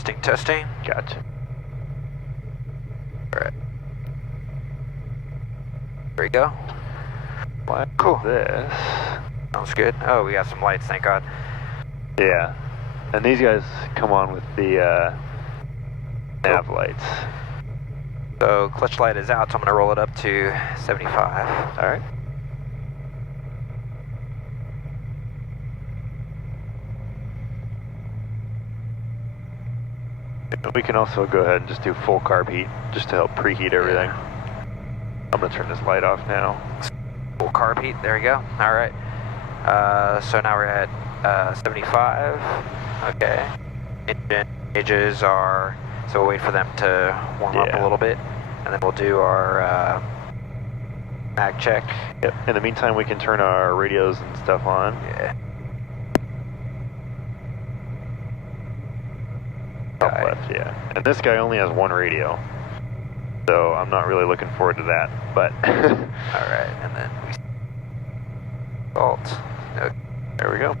Testing, testing. Gotcha. Alright. There you go. What? Cool. This. Sounds good. Oh, we got some lights, thank God. Yeah. And these guys come on with the nav lights. So clutch light is out, so I'm going to roll it up to 75. Alright. We can also go ahead and just do full carb heat, just to help preheat everything. I'm going to turn this light off now. Full carb heat, there we go. Alright. So now we're at 75. Okay. Engine gauges are, so we'll wait for them to warm up a little bit, and then we'll do our mag check. Yep. In the meantime, we can turn our radios and stuff on. Yeah. Top left, yeah. And this guy only has one radio, so I'm not really looking forward to that, but... Alright, and then we... Alt. Okay. There we go.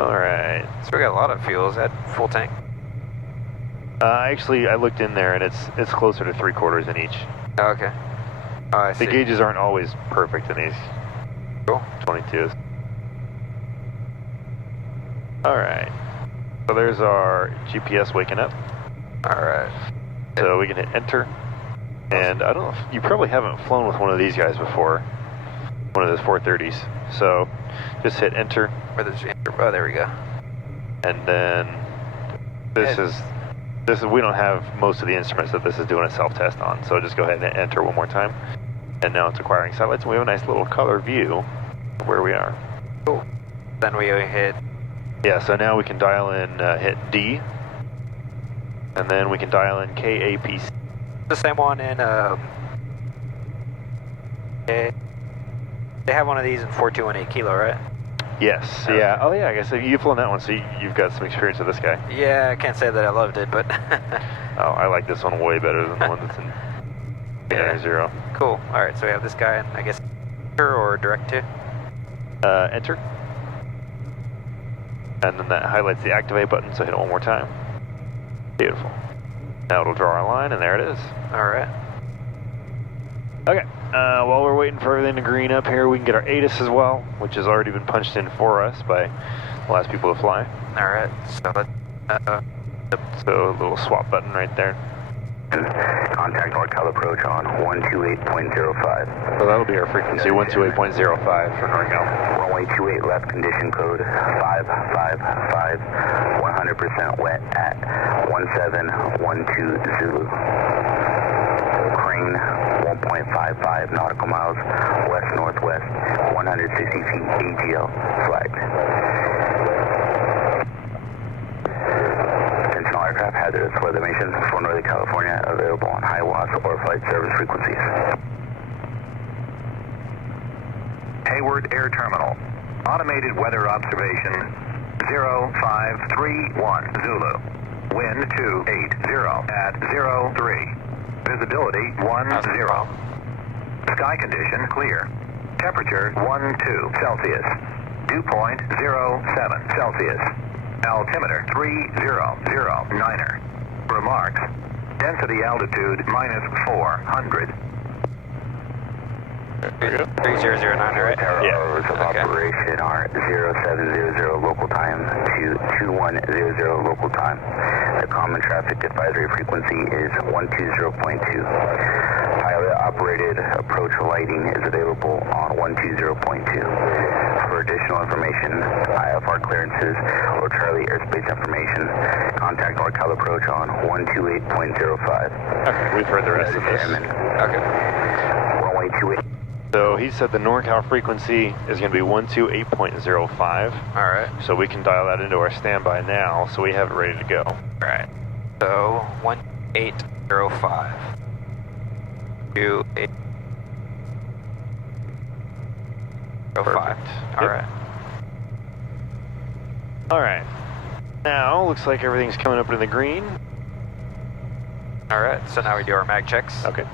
Alright. So we got a lot of fuel. Is that full tank? Actually, I looked in there, and it's closer to 3/4 in each. Oh, okay. Oh, I see. The gauges aren't always perfect in these Cool. 22s. Alright. So there's our GPS waking up. Alright. So we can hit enter. And I don't know if you probably haven't flown with one of these guys before. One of those 430s. So just hit enter. Where there's oh, there we go. And then this is we don't have most of the instruments that this is doing a self-test on. So just go ahead and hit enter one more time. And now it's acquiring satellites, and we have a nice little color view of where we are. Cool. Then we hit... Yeah, so now we can dial in, hit D. And then we can dial in KAPC. The same one in, they have one of these in 4218 kilo, right? Yes, yeah. Oh yeah, I guess you've flown that one, so you've got some experience with this guy. Yeah, I can't say that I loved it, but... Oh, I like this one way better than the one that's in Yeah. 0. Cool. Alright, so we have this guy, and I guess enter or direct to? Enter. And then that highlights the activate button, so hit it one more time. Beautiful. Now it'll draw our line, and there it is. Alright. Okay, while we're waiting for everything to green up here, we can get our ATIS as well, which has already been punched in for us by the last people to fly. Alright, so let's... So a little swap button right there. Contact NorCal approach on 128.05. So that'll be our frequency, 128.05 for NorCal. Runway 28 left, condition code 555, 100% wet at 1712 Zulu. Crane 1.55 nautical miles west-northwest, 160 feet AGL flagged. Attention all aircraft, hazardous weather mission for Northern California, available on high watts or flight service frequencies. Hayward Air Terminal. Automated weather observation 0531 Zulu. Wind 280 at 03. Visibility 10. Sky condition clear. Temperature 12 Celsius. Dew point 07 Celsius. Altimeter 3009er. Remarks. Density altitude -400. 3009, right? Hours of Okay. operation are 0700 local time to 2100 local time. The common traffic advisory frequency is 120.2. Pilot operated approach lighting is available on 120.2. For additional information, IFR clearances, or Charlie airspace information, contact NorCal approach on 128.05. Okay, we've heard the rest of this. Okay. Runway 28. So he said the NorCal frequency is going to be 128.05. Alright. So we can dial that into our standby now, so we have it ready to go. Alright. So 1805. 2805. Alright. Alright. Now, looks like everything's coming up in the green. Alright, so now we do our mag checks. Okay.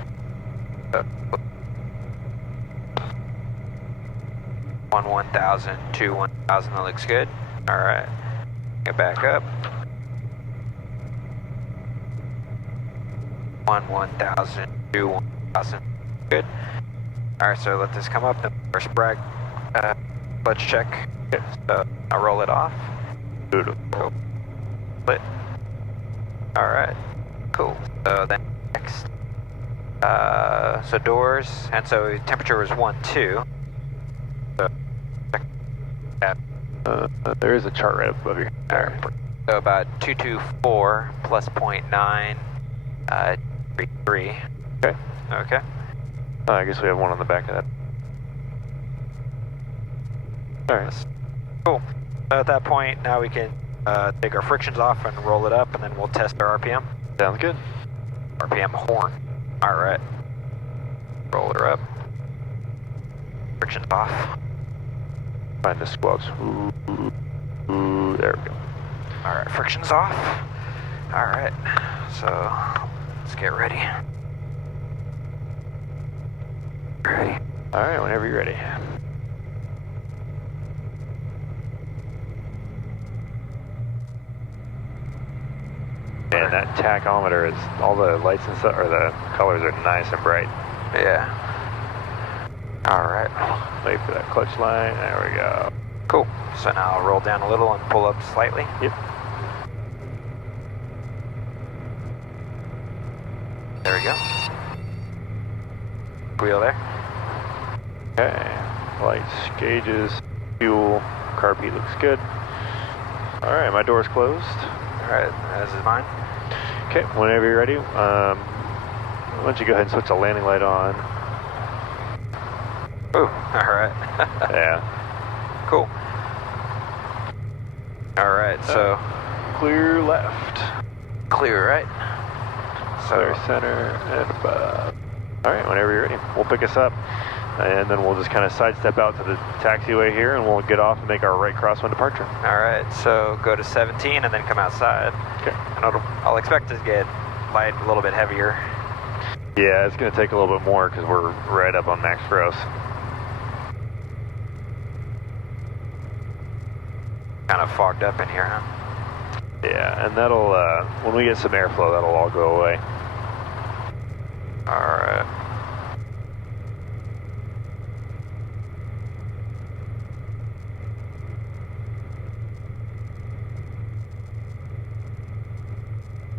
1,000, 2, 1,000, that looks good. All right, get back up. 1,000, 2, 1,000, good. All right, so let this come up, then first brag, let's check. So I'll roll it off. Cool. Split. All right, cool. So then next, so doors, and so temperature was 1,2. So check. There is a chart right above you. There. So about 224 plus 0.9, 33. Okay. Okay. I guess we have one on the back of that. All right. Cool. So at that point, now we can take our frictions off and roll it up, and then we'll test our RPM. Sounds good. RPM horn. All right. Roll her up. Frictions off. Find the squelch. Ooh, there we go. All right, frictions off. All right. So let's get ready. Ready. All right, whenever you're ready. And that tachometer is, all the lights and stuff, or the colors are nice and bright. Yeah. All right. Wait for that clutch line. There we go. Cool. So now I'll roll down a little and pull up slightly. Yep. There we go. Wheel there. Okay. Lights, gauges, fuel, carb heat looks good. All right, my door's closed. All right, as is mine. Okay, whenever you're ready, why don't you go ahead and switch the landing light on. Ooh, all right. Yeah. Cool. All right, so Clear left. clear right. So Clear center and above. All right, whenever you're ready, we'll pick us up, and then we'll just kind of sidestep out to the taxiway here, and we'll get off and make our right crosswind departure. all right, so go to 17 and then come outside. Okay. And I'll expect to get light a little bit heavier. Yeah, it's going to take a little bit more because we're right up on max gross. Kind of fogged up in here, huh? Yeah, and that'll, when we get some airflow, that'll all go away. All right.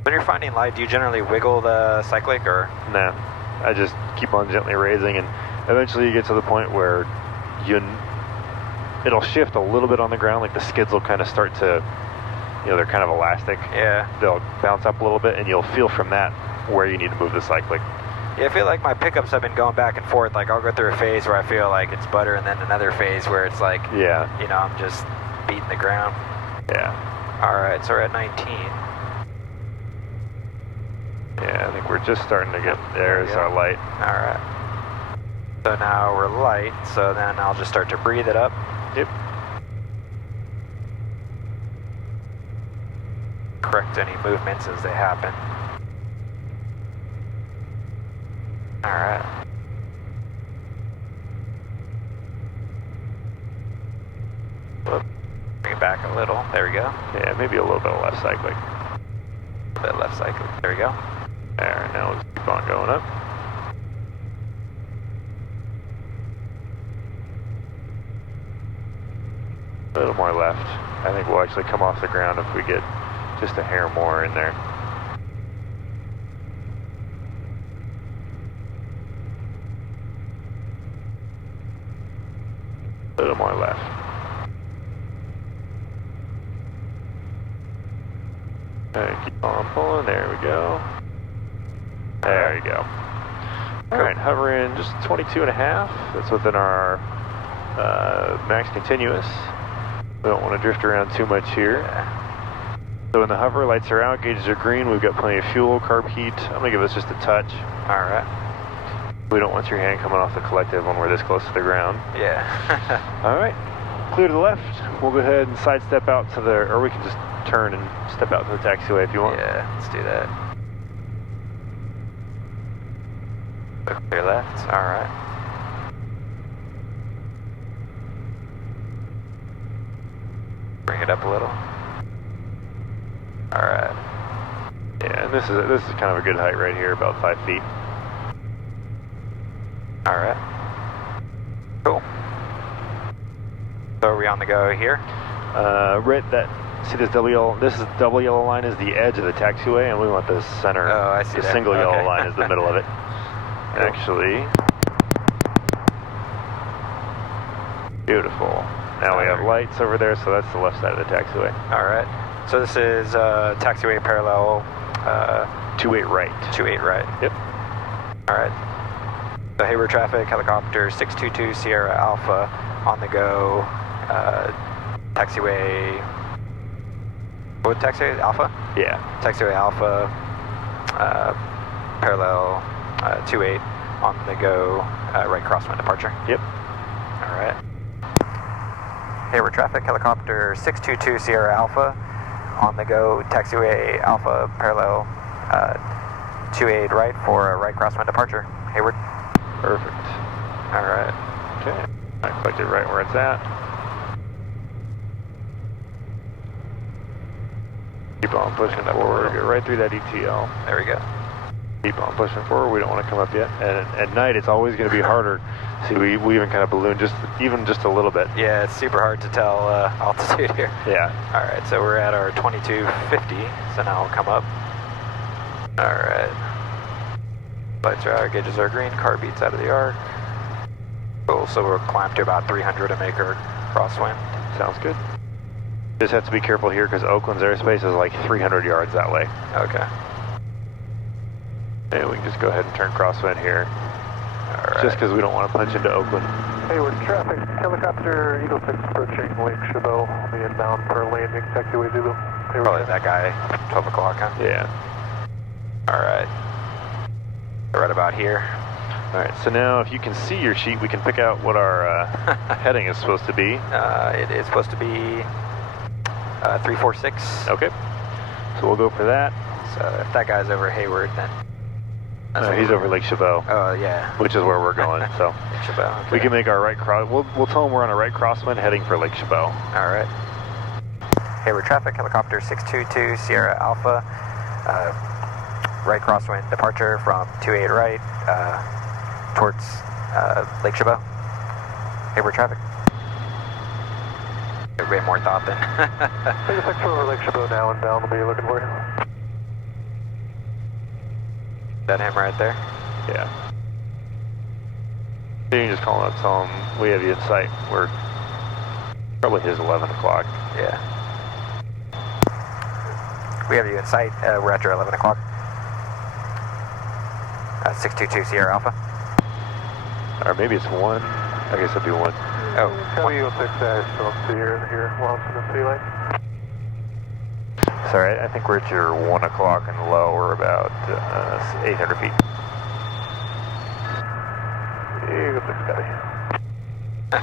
When you're finding light, do you generally wiggle the cyclic or? Nah, I just keep on gently raising, and eventually you get to the point where it'll shift a little bit on the ground, like the skids will kind of start to, they're kind of elastic. Yeah. They'll bounce up a little bit, and you'll feel from that where you need to move the cyclic. Yeah, I feel like my pickups have been going back and forth. Like I'll go through a phase where I feel like it's butter, and then another phase where it's like, Yeah. I'm just beating the ground. Yeah. All right, so we're at 19. Yeah, I think we're just starting to get, there's our light. All right. So now we're light, so then I'll just start to breathe it up. Yep. Correct any movements as they happen. All right. Whoop. Bring it back a little. There we go. Yeah, maybe a little bit of left cyclic. A bit left cycle. There we go. There, now let's keep on going up. A little more left. I think we'll actually come off the ground if we get just a hair more in there. A little more left. Alright, keep on pulling. There we go. There you go. Alright, hovering just 22 and a half. That's within our max continuous. We don't want to drift around too much here. So when the hover lights are out, gauges are green, we've got plenty of fuel, carb heat. I'm going to give us just a touch. All right. We don't want your hand coming off the collective when we're this close to the ground. Yeah. All right, clear to the left. We'll go ahead and sidestep out to the, or we can just turn and step out to the taxiway if you want. Yeah, let's do that. Clear left. All right. Bring it up a little. Alright. Yeah, and this is kind of a good height right here, about 5 feet. Alright. Cool. So are we on the go here? Right, see this double yellow, this is double yellow line is the edge of the taxiway, and we want the center, Oh, I see the that. single yellow Okay. line is the middle of it. Cool. Actually, beautiful. Now we have lights over there, so that's the left side of the taxiway. Alright. So this is taxiway parallel 28 right. 28 right. Yep. Alright. So Hayward traffic, helicopter 622 Sierra Alpha on the go. Taxiway. What taxiway? Alpha? Yeah. Taxiway Alpha, parallel 28 on the go, right crosswind departure. Yep. Alright. Hayward traffic, helicopter 622 Sierra Alpha on the go, taxiway Alpha, parallel 28 right for a right crosswind departure. Hayward. Perfect. Alright. Okay. I collected right where it's at. Keep on pushing forward. Get right through that ETL. There we go. Keep on pushing forward. We don't want to come up yet. And at night, it's always going to be harder. See, we even kind of balloon even just a little bit. Yeah, it's super hard to tell altitude here. Yeah. Alright, so we're at our 2250, so now we'll come up. Alright. Lights are out, gauges are green, car beats out of the arc. Cool, so we'll climb to about 300 to make our crosswind. Sounds good. Just have to be careful here because Oakland's airspace is like 300 yards that way. Okay. And we can just go ahead and turn crosswind here. Alright. Just because we don't want to punch into Oakland. Hayward traffic, helicopter Eagle 6 approaching Lake Chabot on the inbound for landing, taxiway Zulu. Hayward Probably that guy, 12 o'clock, huh? Yeah. Alright. Right about here. Alright, so now if you can see your sheet, we can pick out what our heading is supposed to be. It is supposed to be 346. Okay. So we'll go for that. So if that guy's over Hayward, then... He's over Lake Chabot. Oh, yeah. Which is where we're going, so. Lake Chabot, okay. We can make our right cross, we'll tell them we're on a right crosswind heading for Lake Chabot. Alright. Hayward traffic, helicopter 622 Sierra Alpha, right crosswind departure from 28 right, towards Lake Chabot. Hayward traffic. A bit more thought than. Take a picture over Lake Chabot now, inbound, we'll be looking for you. Is that him right there? Yeah. So you can just call him up, tell him we have you in sight. We're probably his 11 o'clock. Yeah. We have you in sight. We're at your 11 o'clock. 622 Sierra Alpha. Or maybe it's 1. I guess it'd be 1. Oh. Eagle 6 dash, so I'm here, while it's in the sea lane. Sorry, I think we're at your 1 o'clock and low. We're about 800 feet. Eagle 6 copy.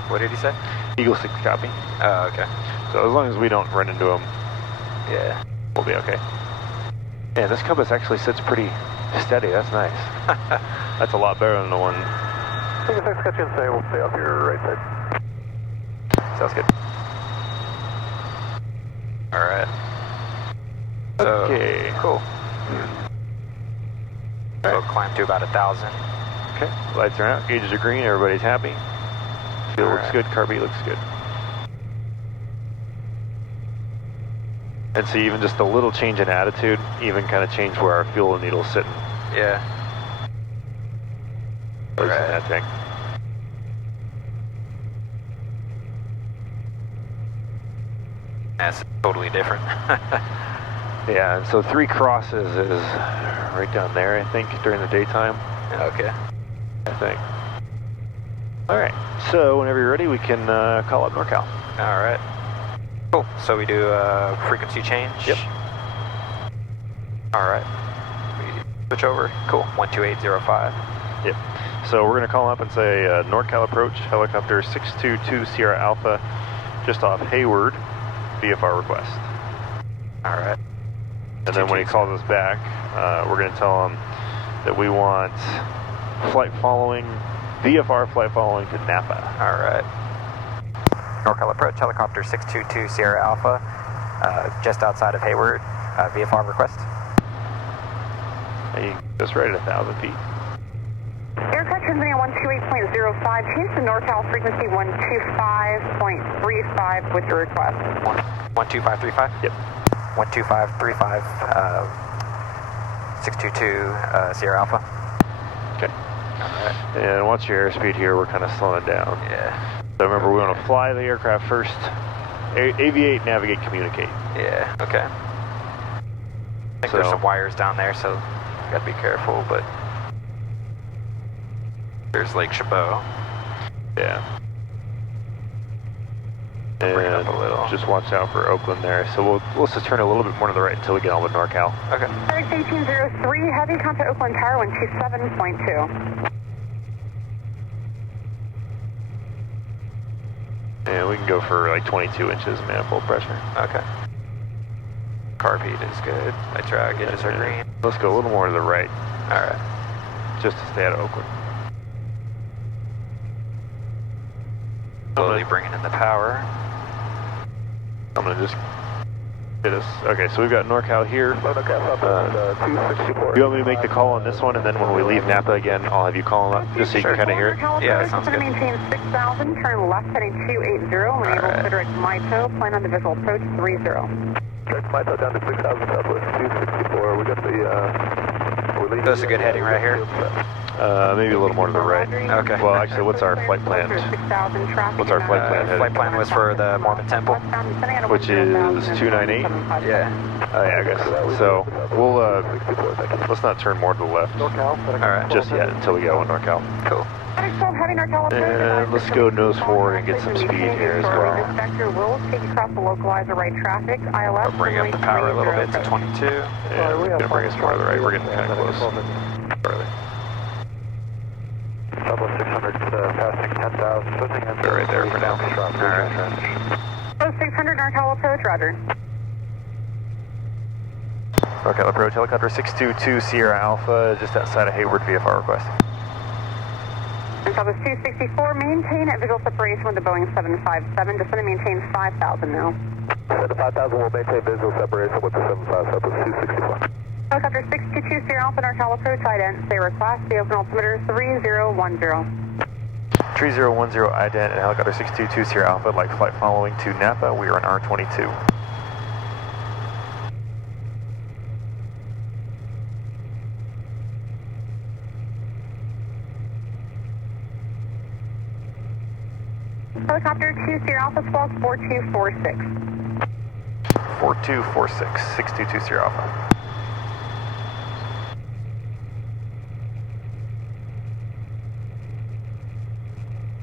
What did he say? Eagle 6 copy. Oh, okay. So as long as we don't run into them, Yeah. we'll be okay. Yeah, this compass actually sits pretty steady. That's nice. That's a lot better than the one. Eagle 6 got you in sight, we'll stay off your right side. Sounds good. Alright. So, Okay. cool. So we'll climb to about 1,000. Okay, lights are out, gauges are green, everybody's happy. Fuel looks Alright. good, car beat looks good. And see, even just a little change in attitude, even kind of change where our fuel needle's sitting. Yeah. At least in Alright. that tank. That's totally different. Yeah, and so 3 crosses is right down there, I think, during the daytime, Okay. I think. Alright, so whenever you're ready, we can call up NorCal. Alright. Cool. So we do a frequency change? Yep. Alright. We switch over. Cool. 12805. Yep. So we're going to call up and say NorCal approach, helicopter 622 Sierra Alpha, just off Hayward, VFR request. Alright. And then when he calls us back, we're going to tell him that we want VFR flight following to Napa. Alright. NorCal approach, helicopter 622 Sierra Alpha, just outside of Hayward, VFR request. And you just right at 1,000 feet. Aircraft transmitting at 128.05, change to NorCal frequency 125.35 with your request. 12535? Yep. 12535, 622 Sierra Alpha. Okay. Alright. And once your airspeed here, we're kind of slowing down. Yeah. So remember, we want to fly the aircraft first, aviate, navigate, communicate. Yeah, okay. I think there's some wires down there, so you gotta be careful, but there's Lake Chabot. Yeah. Bring it up a little. Just watch out for Oakland there. So we'll just turn a little bit more to the right until we get on with NorCal. Okay. RX 1803, heavy contact Oakland Tower 127.2. And we can go for like 22 inches manifold pressure. Okay. Carb heat is good. Nitro gauges are green. Let's go a little more to the right. Alright. Just to stay out of Oakland. Slowly bringing in the power. I'm gonna just hit us. Okay, so we've got NorCal here. You want me to make the call on this one, and then when we leave Napa again, I'll have you call them up, just so you can kind of hear it? Yeah, sounds good. Maintain 6,000, turn left heading 280, when able to direct Mito, plan on the visual approach 30. Direct Mito down to 6,000 southwest 264, we got the, That's a good heading right here. Maybe a little more to the right. Okay. Well, actually, what's our flight plan? What's our flight plan heading? Flight plan was for the Mormon Temple. Which is 298? Yeah. Oh, yeah, I guess. So, we'll, let's not turn more to the left. Alright. Just yet, until we get on NorCal. Cool. And let's go nose forward and get some speed here as well. Instructor will take you across the localizer right traffic. ILS. I'll bring up the power a little bit to 22. Yeah, it's gonna bring us more to the right. We're getting kind of close. Early. Southwest 600, passing 10,000, switching in. We're right there for now. Alright. 600 NorCal approach, roger. NorCal approach, helicopter 622 Sierra Alpha, just outside of Hayward, VFR request. Southwest 264, maintain at visual separation with the Boeing 757, descend and maintain 5,000 now. The 5,000 will maintain visual separation with the 75 Southwest 264. Helicopter 622 Sierra Alpha NorCal approach, ident, say request, the open altimeter 3010. 3010 ident and helicopter 622 Sierra Alpha, like flight following to Napa, we are on R22. Helicopter 2 Sierra Alpha squawk 4246. 4246, 622 Sierra Alpha.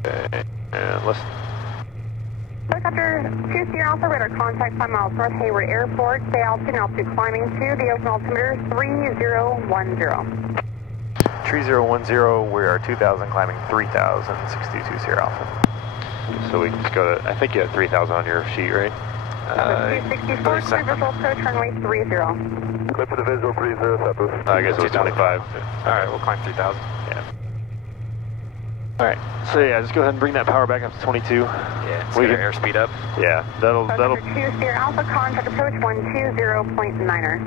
Okay, and let's... Helicopter 2 Sierra Alpha, radar contact 5 miles north Hayward Airport, stay altitude and altitude climbing to the open altimeter 3010. 3010, we are 2,000 climbing 3,000, 622 Sierra Alpha. So we can just go to, I think you have 3,000 on your sheet, right? 264, clear visual approach, runway 30. Clear for the visual 30, Southwest. I guess it was 25. Alright, we'll climb 3,000. Yeah. Alright, so yeah, just go ahead and bring that power back up to 22. Yeah, let's get our airspeed up. Yeah, that'll... Helicopter 2 Sierra Alpha, contact approach 120.9er.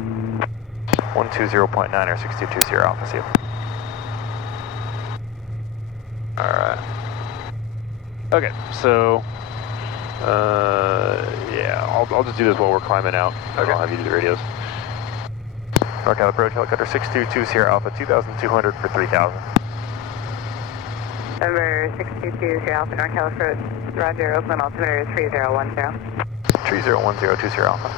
120.9 or 622 Sierra Alpha, see you. Alright. Okay, so... yeah, I'll just do this while we're climbing out. Okay. I'll have you do the radios. NorCal approach, helicopter 622 Sierra Alpha, 2,200 for 3,000. Number 622 Sierra Alpha, NorCal approach, roger, open altimeter 3010. 3010 Sierra Alpha.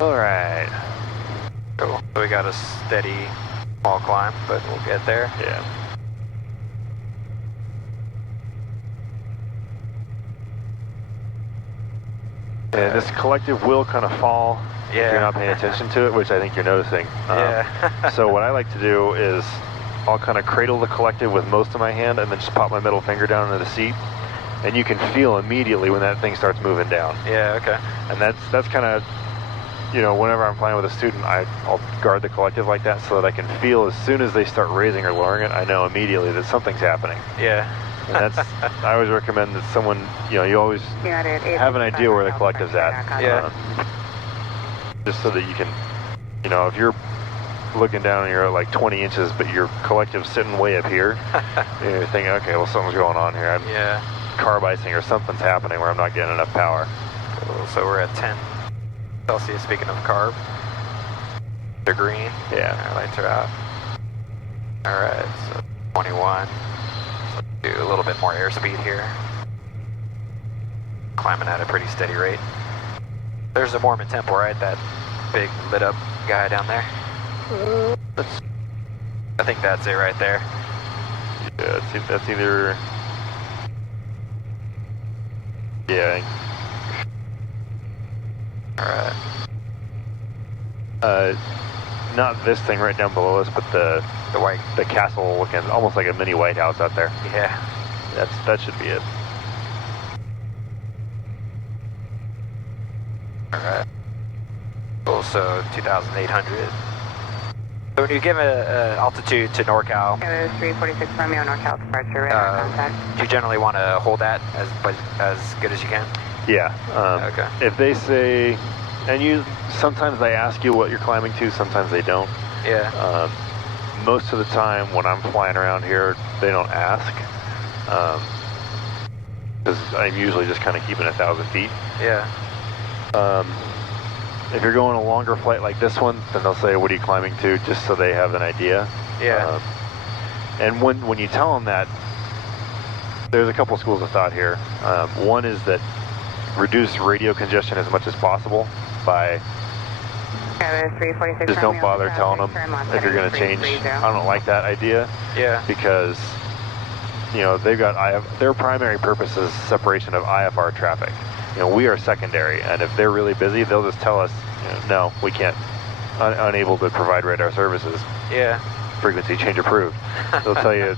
Alright. Cool. So we got a steady small climb, but we'll get there. Yeah. And this collective will kind of fall if you're not paying attention to it, which I think you're noticing. Yeah. So what I like to do is I'll kind of cradle the collective with most of my hand and then just pop my middle finger down into the seat. And you can feel immediately when that thing starts moving down. Yeah, okay. And that's kind of you know, whenever I'm flying with a student, I'll guard the collective like that so that I can feel as soon as they start raising or lowering it, I know immediately that something's happening. Yeah. And that's, I always recommend that someone, you know, you always have an idea where the collective's at. Yeah. Just so that you can, you know, if you're looking down and you're at like 20 inches, but your collective's sitting way up here, you're thinking, okay, well, something's going on here. I'm carb icing or something's happening where I'm not getting enough power. Cool. So we're at 10 Celsius, speaking of carb. They're green. Yeah. Our lights are out. All right, so 21. So let's do a little bit more airspeed here. Climbing at a pretty steady rate. There's the Mormon temple, right? That big lit up guy down there. I think that's it right there. Yeah, that's either... Yeah. Alright. Not this thing right down below us, but the castle looking, almost like a mini White House out there. Yeah. That should be it. Alright. Also 2,800. So when you give an altitude to NorCal, 346 Romeo, NorCal departure, radar contact. do you generally want to hold that as good as you can? Yeah. Okay. If they say, and sometimes they ask you what you're climbing to, sometimes they don't. Yeah. Most of the time when I'm flying around here, they don't ask. Because I'm usually just kind of keeping 1,000 feet. Yeah. If you're going a longer flight like this one, then they'll say, what are you climbing to, just so they have an idea. Yeah. And when you tell them that, there's a couple schools of thought here. One is that reduce radio congestion as much as possible by just don't bother telling them if you're going to change. I don't like that idea. Yeah. Because, you know, they've got their primary purpose is separation of IFR traffic. You know, we are secondary, and if they're really busy, they'll just tell us, you know, no, we can't, unable to provide radar services. Yeah. Frequency change approved. They'll tell you,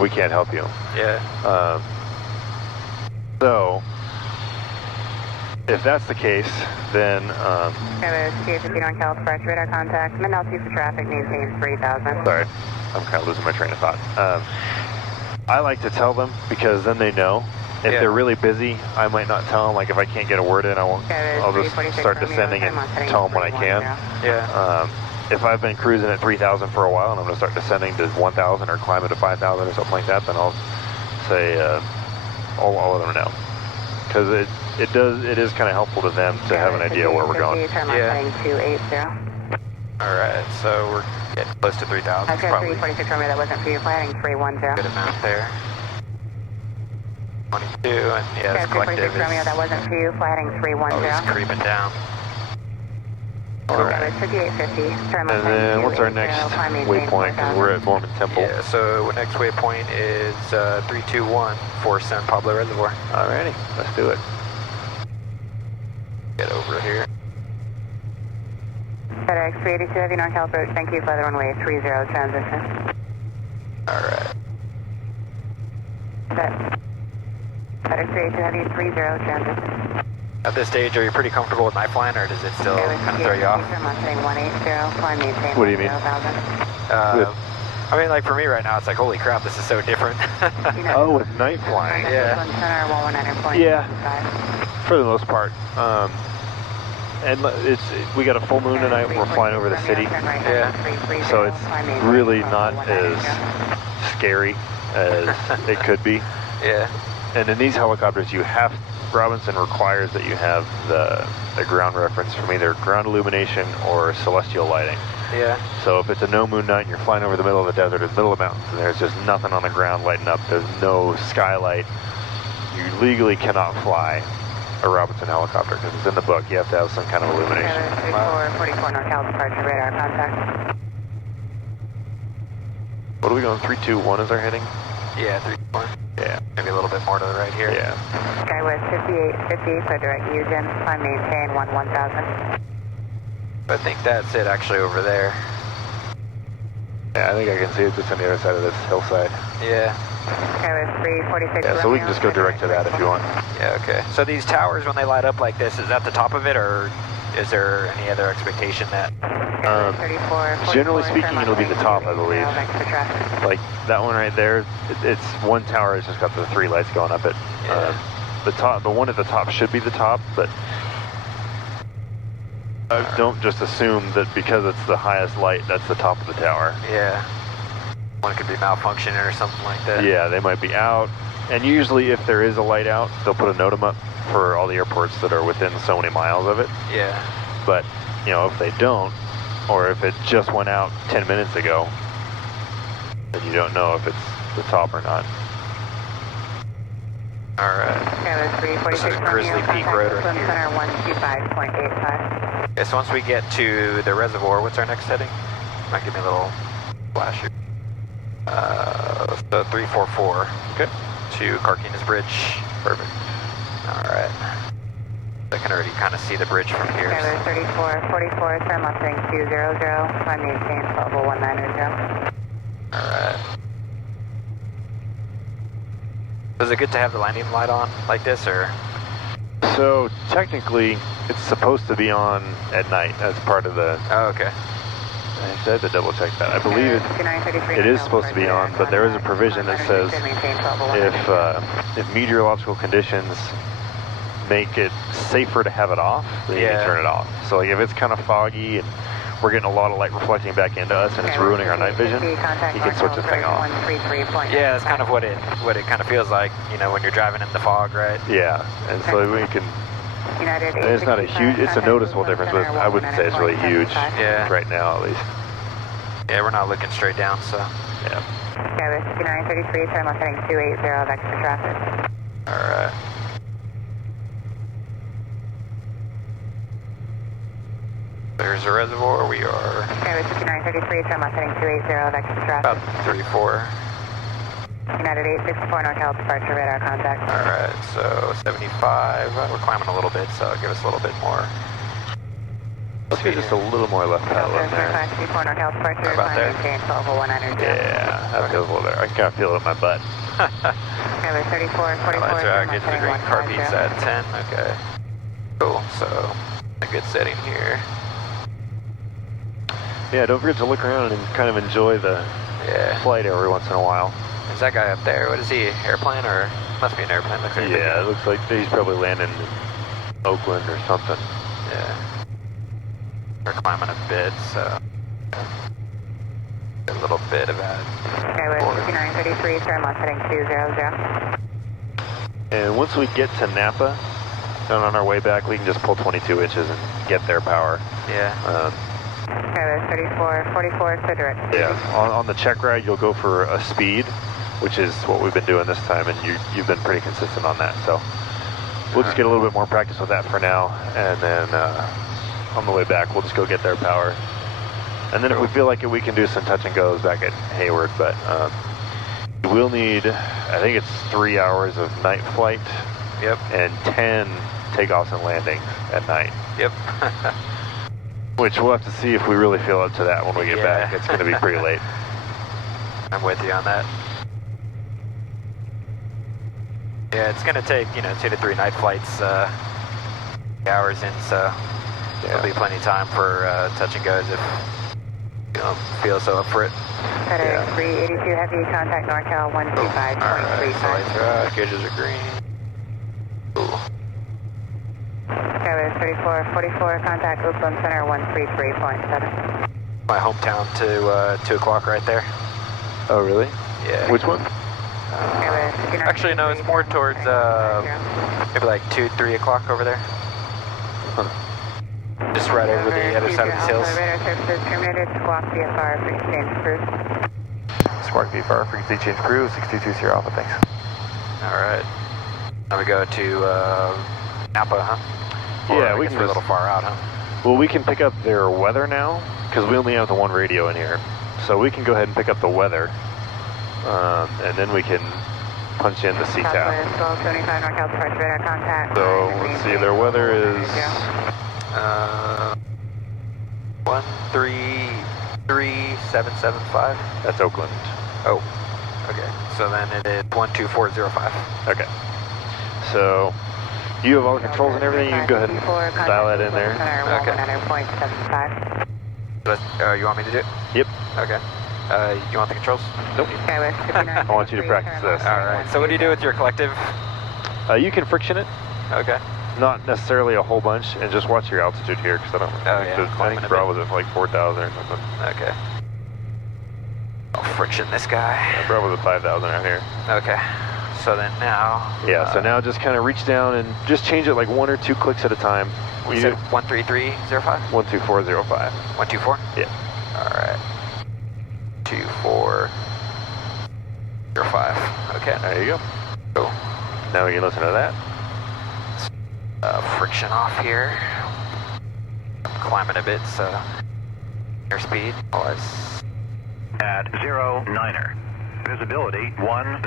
we can't help you. Yeah. So, if that's the case, then... NorCal departure, radar contact. Min altitude for traffic maintains 3,000. Sorry, I'm kind of losing my train of thought. I like to tell them, because then they know. If they're really busy, I might not tell them. Like, if I can't get a word in, I'll just start descending and tell them when I can. Yeah. If I've been cruising at 3,000 for a while and I'm going to start descending to 1,000 or climbing to 5,000 or something like that, then I'll say, I'll let them know. Because it is kind of helpful to them to have an idea where we're going. Yeah. Alright, so we're getting close to 3,000. I've got 346 Romeo, that wasn't for you, flying 310. Good amount there. 22, and yeah, this collective is Romeo, that wasn't for you, flying 310. always creeping down. Alright. 5850. And then what's our next waypoint? Because we're at Mormon Temple. Yeah, so next waypoint is 321 for San Pablo Reservoir. Alrighty, let's do it. Get over here. FedEx 382 Heavy NorCal approach, thank you, fly the runway 30 transition. Alright. FedEx 382 Heavy 30 transition. At this stage, are you pretty comfortable with night flying, or does it still kind of throw you off? What do you mean? I mean, like for me right now, it's like, holy crap, this is so different. Oh, with night flying. Yeah. Yeah, for the most part. And we got a full moon tonight. We're flying over the city. Yeah. So it's really not as scary as it could be. Yeah. And in these helicopters, Robinson requires that you have the ground reference from either ground illumination or celestial lighting. Yeah. So if it's a no moon night and you're flying over the middle of the desert, in the middle of the mountains, and there's just nothing on the ground lighting up, there's no skylight, you legally cannot fly a Robinson helicopter because it's in the book. You have to have some kind of illumination. 44 NorCal departure, radar contact. What are we going? 321 is our heading? Yeah, 321. Yeah. Maybe a little bit more to the right here. Yeah. Skywest 5850, so direct Eugen, climb maintain 1000. I think that's it actually over there. Yeah, I think I can see it just on the other side of this hillside. Yeah. Skywest 346. Yeah, so we can just go direct to that if you want. Yeah, okay. So these towers, when they light up like this, is that the top of it, or Is there any other expectation that? Generally speaking, it'll be the top, I believe. Like that one right there, it's one tower has just got the 3 lights going up it. The one at the top should be the top, but don't just assume that because it's the highest light, that's the top of the tower. Yeah. One could be malfunctioning or something like that. Yeah, they might be out. And usually if there is a light out, they'll put a NOTAM up for all the airports that are within so many miles of it. Yeah. But, you know, if they don't, or if it just went out 10 minutes ago, then you don't know if it's the top or not. All right. This is Grizzly Peak Road right here. Center 125.85. Okay, so once we get to the reservoir, what's our next heading? Might give me a little flash here. So 344. Okay. To Carquinez Bridge. Perfect. All right. I can already kind of see the bridge from here. Skyler 3444, sir, Mustang 200, climb maintain level 190. All right. Is it good to have the landing light on like this, or? So technically, it's supposed to be on at night as part of the. Oh, okay. I had to double check that. I believe it is supposed to be on, but there is a provision that says if meteorological conditions make it safer to have it off, then you can turn it off. So like if it's kind of foggy and we're getting a lot of light reflecting back into us and it's ruining our night vision, you can switch this thing off. Yeah, that's kind of what it kind of feels like, you know, when you're driving in the fog, right? Yeah, and so we can. It's not a huge, it's a noticeable difference, but I wouldn't say it's really huge right now at least. Yeah, we're not looking straight down, so. Yeah. Skyler 6933, time heading 280, vector for traffic. All right. There's a reservoir, we are. Skyler 6933, time heading 280, vector for traffic. About 34. United 864, NorCal departure radar contact. All right, so 75. We're climbing a little bit, so give us a little bit more. Let's get just a little more left pedal in there. 564, NorCal departure, About there. maintain level 190. Yeah, that feels a little better. I can kind of feel it in my butt. Skyler 3444, That's right, get to the green car beats at 10. Okay. Cool, so a good setting here. Yeah, don't forget to look around and kind of enjoy the flight every once in a while. Is that guy up there? What is he? Airplane or must be an airplane? Looks like Yeah, it looks like he's probably landing in Oakland or something. Yeah. We're climbing a bit, so a little bit of that. Skyler 6933, sir, heading 200. And once we get to Napa, then on our way back, we can just pull 22 inches and get their power. Yeah. Skyler 3444, so direct. Yeah. On the check ride, you'll go for a speed, which is what we've been doing this time, and you've been pretty consistent on that. So we'll just get a little bit more practice with that for now, and then on the way back, we'll just go get their power. And then if we feel like it, we can do some touch and goes back at Hayward, but we'll need, I think it's 3 hours of night flight. Yep. And 10 takeoffs and landings at night. Yep. Which we'll have to see if we really feel up to that when we get back. It's going to be pretty late. I'm with you on that. Yeah, it's going to take, 2 to 3 night flights, hours in, so there'll be plenty of time for touch and goes if you don't feel so up for it. FedEx 382 Heavy, contact NorCal 125.35. Alright, so lights are out, gauges are green. Cool. Skyler 3444, contact Oakland Center 133.7. My hometown to 2 o'clock right there. Oh, really? Yeah. Which one? Actually, no, it's more towards maybe like 2, 3 o'clock over there. Huh. Just right over the other side of the hills. Radar services terminated, squawk VFR, frequency change cruise. Spark VFR, frequency change crew, 6220 Alpha, thanks. Alright. Now we go to Napa, huh? Yeah, we can be a little far out, huh? Well, we can pick up their weather now, because we only have the one radio in here. So we can go ahead and pick up the weather, and then we can punch in the CTAP. Southwest 1275 NorCal departure radar contact. So let's see, their weather is 133775. That's Oakland. Oh, okay. So then it is 12405. Okay. So You have all the controls and everything. You can go ahead and dial that in there. Okay. You want me to do it? Yep. Okay. You want the controls? Nope. I want you to practice this. Alright. So what do you do with your collective? You can friction it. Okay. Not necessarily a whole bunch, and just watch your altitude here, because I don't. I think Bravo was at like 4,000 or something. Okay. I'll friction this guy. Yeah, Bravo was at 5,000 out here. Okay. So then now. Yeah. So now just kind of reach down and just change it like 1 or 2 clicks at a time. We said 13305. 12405. 124. Yeah. All right. 2405. Okay. There you go. Cool. Now we can listen to that. Friction off here. Climbing a bit, so airspeed was at 09er. Visibility 10.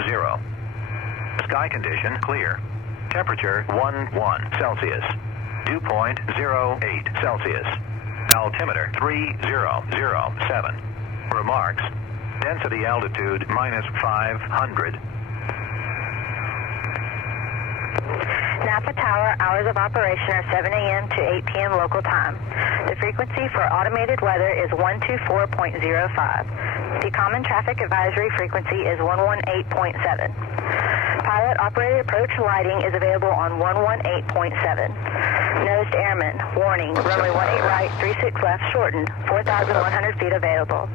Sky condition clear. Temperature 11 Celsius. Dew point 08 Celsius. Altimeter 3007. Remarks. Density altitude -500. Napa Tower, hours of operation are 7 a.m. to 8 p.m. local time. The frequency for automated weather is 124.05. The common traffic advisory frequency is 118.7. Pilot operated approach lighting is available on 118.7. Nosed airman, warning, runway 18 right, 36 left, shortened, 4,100 feet available.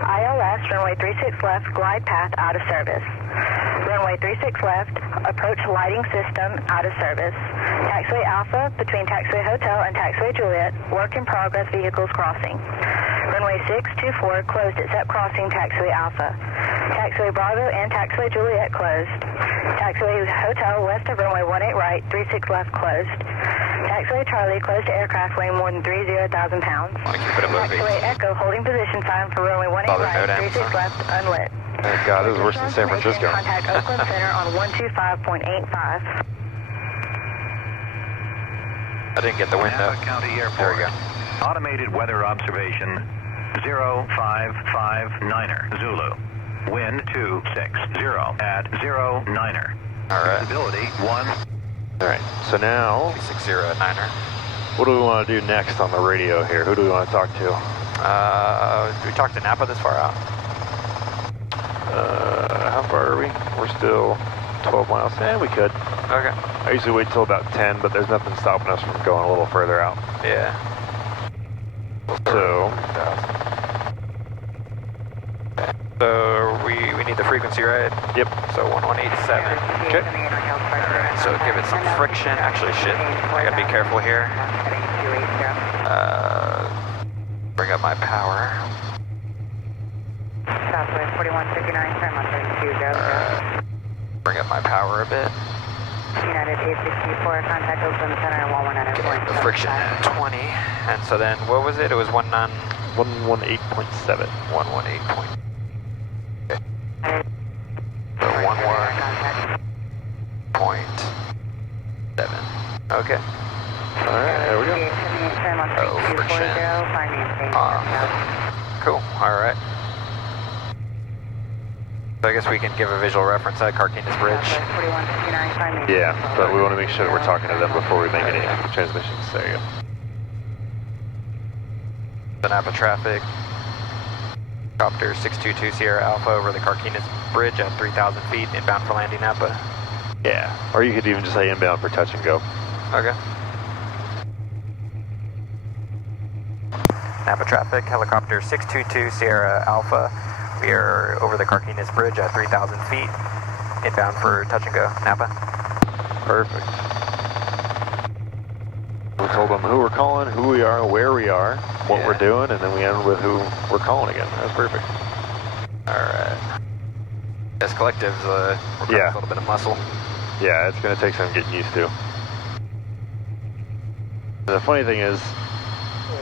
ILS, runway 36 left, glide path out of service. Runway 36 left, approach lighting system out of service. Taxiway Alpha between Taxiway Hotel and Taxiway Juliet, work in progress vehicles crossing. Runway 624 closed except crossing Taxiway Alpha. Taxiway Bravo and Taxiway Juliet closed. Taxiway Hotel west of runway 18 right, 36 left closed. Taxiway Charlie closed to aircraft weighing more than 30,000 pounds. Taxiway Echo holding position sign for runway 18 right, 36 left unlit. Thank God, this is worse than San Francisco. Contact Oakland Center on 125.85. I didn't get the window. Napa County Airport. There we go. Automated weather observation 0559er Zulu. Wind 260 at 09er. All right. Visibility 1. All right. So now, 260 at 9er. what do we want to do next on the radio here? Who do we want to talk to? Do we talk to Napa this far out? How far are we? We're still 12 miles. We could. Okay. I usually wait till about 10, but there's nothing stopping us from going a little further out. Yeah. So, So we need the frequency, right? yep. So 1187. Okay. Alright, so give it some friction. Actually, shit. I gotta be careful here. Bring up my power. Southwest 4159, turn on 3200. Bring up my power a bit. United 864, contact Oakland Center 119.7. The friction at 20. And so then, what was it? It was 118.7. 118. Okay. So 11.7. Okay. Alright, there we go. Oh, friction. Cool. Alright. So I guess we can give a visual reference at Carquinez Bridge. Yeah, but we want to make sure that we're talking to them before we make any transmissions. There you go. The Napa traffic. Copter 622 Sierra Alpha over the Carquinez Bridge at 3,000 feet, inbound for landing Napa. Yeah, or you could even just say inbound for touch and go. Okay. Napa traffic, helicopter 622 Sierra Alpha. We are over the Carquinez Bridge at 3,000 feet, inbound for touch and go, Napa. Perfect. We told them who we're calling, who we are, where we are, what we're doing, and then we ended with who we're calling again. That's perfect. Alright. This collective's a little bit of muscle. Yeah, it's going to take some getting used to. And the funny thing is,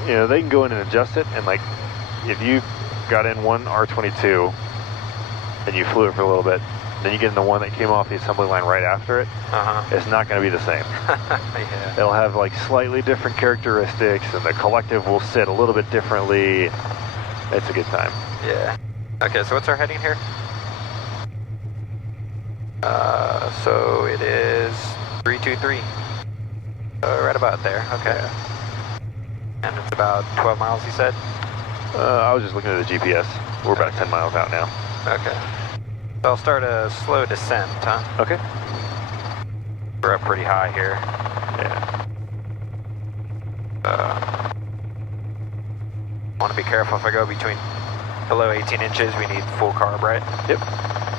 you know, they can go in and adjust it, and like, if you got in one R22 and you flew it for a little bit, then you get in the one that came off the assembly line right after it, it's not going to be the same. Yeah. It'll have like slightly different characteristics, and the collective will sit a little bit differently. It's a good time. Yeah. Okay, so what's our heading here? So it is 323. Right about there, okay. Yeah. And it's about 12 miles, you said? I was just looking at the GPS. We're about 10 miles out now. Okay. So I'll start a slow descent, huh? Okay. We're up pretty high here. Yeah. Want to be careful if I go below 18 inches, we need full carb, right? Yep.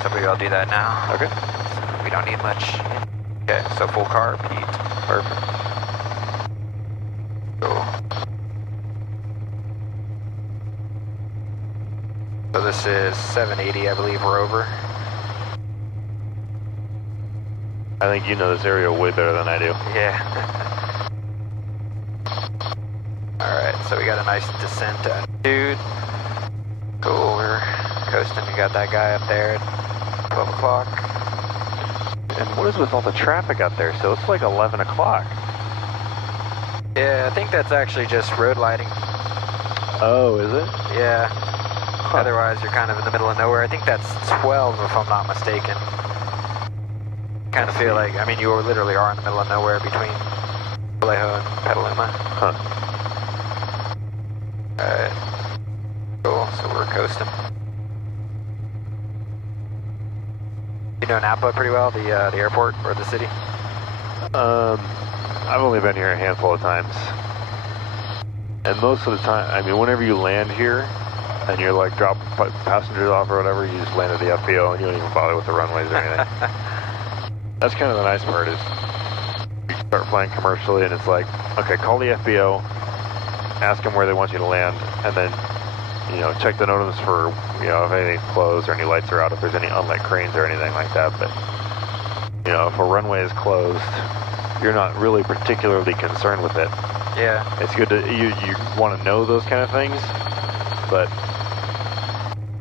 So maybe I'll do that now. Okay. So we don't need much. Okay, so full carb, heat. Perfect. Cool. So this is 780, I believe we're over. I think you know this area way better than I do. Yeah. Alright, so we got a nice descent to altitude. Cool, we're coasting. We got that guy up there at 12 o'clock. And what is with all the traffic out there? So it's like 11 o'clock. Yeah, I think that's actually just road lighting. Oh, is it? Yeah. Otherwise, you're kind of in the middle of nowhere. I think that's 12, if I'm not mistaken. Kind of feel like, I mean, you literally are in the middle of nowhere between Vallejo and Petaluma. Huh. Alright. Cool, so we're coasting. You know Napa pretty well, the airport or the city? I've only been here a handful of times. And most of the time, I mean, whenever you land here, and you're like dropping passengers off or whatever, you just land at the FBO and you don't even bother with the runways or anything. That's kind of the nice part is you start flying commercially and it's like, okay, call the FBO, ask them where they want you to land, and then, you know, check the notice for, you know, if anything's closed or any lights are out, if there's any unlit cranes or anything like that. But, you know, if a runway is closed, you're not really particularly concerned with it. Yeah. It's good to, you want to know those kind of things, but,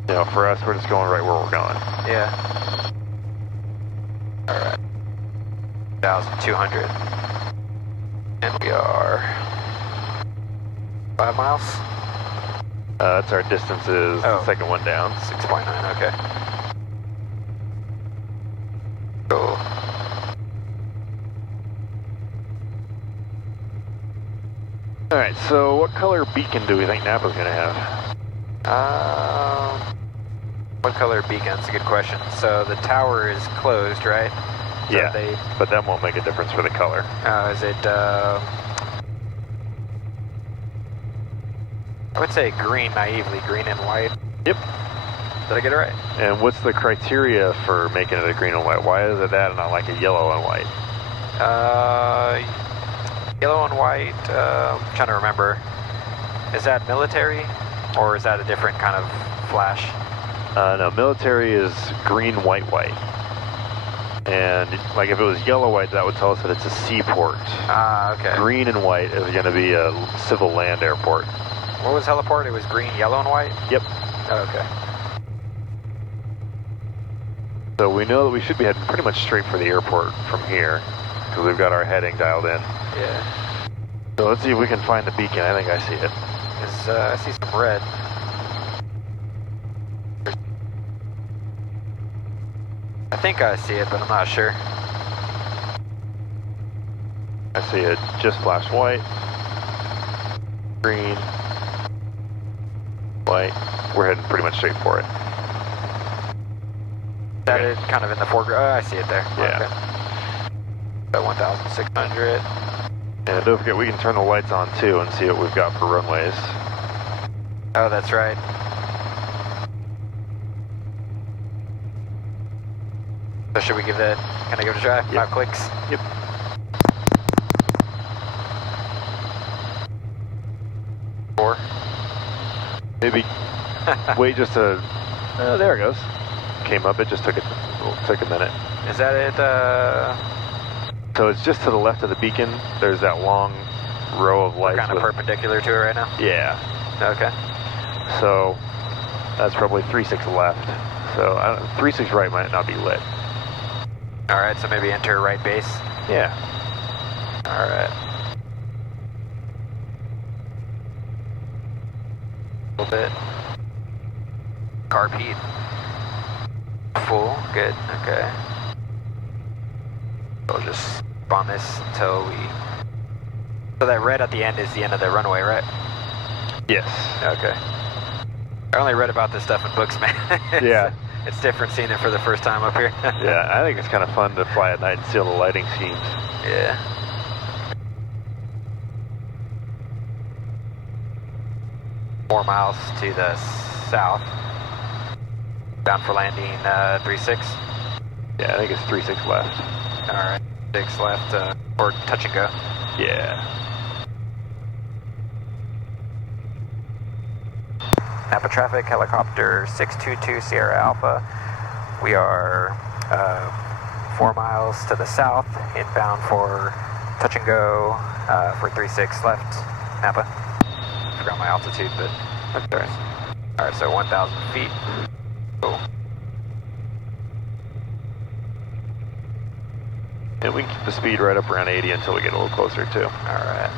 you know, for us, we're just going right where we're going. Yeah. Alright. 1,200. And we are 5 miles? That's our distances, the second one down. 6.9, okay. Cool. Alright, so what color beacon do we think Napa's going to have? What color beacon? That's a good question. So the tower is closed, right? So Yeah, but that won't make a difference for the color. Is it, I would say green, naively, green and white. Yep. Did I get it right? And what's the criteria for making it a green and white? Why is it that and not like a yellow and white? Yellow and white, I'm trying to remember. Is that military, or is that a different kind of flash? No, military is green, white, white. And like if it was yellow, white, that would tell us that it's a seaport. Ah, okay. Green and white is going to be a civil land airport. What was heliport? It was green, yellow, and white? Yep. Oh, okay. So we know that we should be heading pretty much straight for the airport from here, because we've got our heading dialed in. Yeah. So let's see if we can find the beacon. I think I see it. I see some red. I think I see it, but I'm not sure. I see it just flash white, green, white. We're heading pretty much straight for it. Is that it kind of in the foreground? Oh, I see it there. Yeah. Okay. About 1,600. And don't forget, we can turn the lights on too and see what we've got for runways. Oh, that's right. So should we give that, can I give it a try? Yep. 5 clicks? Yep. Four. Maybe wait just a, there it goes. Came up, it just took a minute. Is that it? So it's just to the left of the beacon. There's that long row of lights. Kind of perpendicular to it right now? Yeah. Okay. So that's probably 36 left. So 36 right might not be lit. Alright, so maybe enter right base? Yeah. Alright. A little bit. Carb heat. Full, good, okay. We'll just spawn this until we So that red at the end is the end of the runway, right? Yes. Okay. I only read about this stuff in books, man. Yeah. It's different seeing it for the first time up here. Yeah, I think it's kind of fun to fly at night and see all the lighting schemes. Yeah. Four miles to the south. Bound for landing 36. Yeah, I think it's 36 left. Alright, 6 left, or touch and go. Yeah. Napa traffic, helicopter 622 Sierra Alpha. We are 4 miles to the south, inbound for touch and go for 36 left, Napa. Forgot my altitude, but okay. Alright, so 1,000 feet. Cool. And we can keep the speed right up around 80 until we get a little closer too. Alright.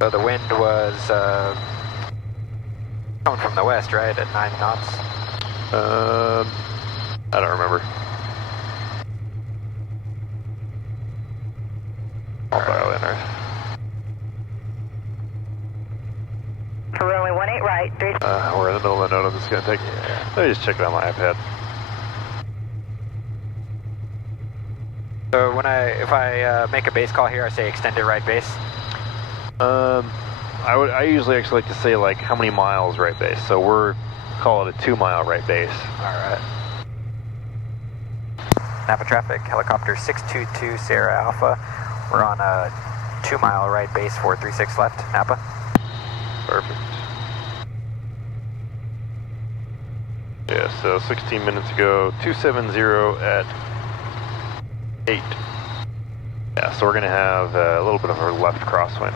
So the wind was coming from the west, right, at 9 knots? I don't remember. I'll dial in there. For runway 18 right, 3. We're in the middle of the note. I'm just gonna take. Let me just check it on my iPad. So when if I make a base call here, I say extended right base. I usually actually like to say like how many miles right base. So we're call it a 2 mile right base. Alright. Napa traffic, helicopter 622 Sierra Alpha. We're on a 2 mile right base, 436 left, Napa. Perfect. Yeah, so 16 minutes ago, 270 at 8. Yeah, so we're gonna have a little bit of a left crosswind.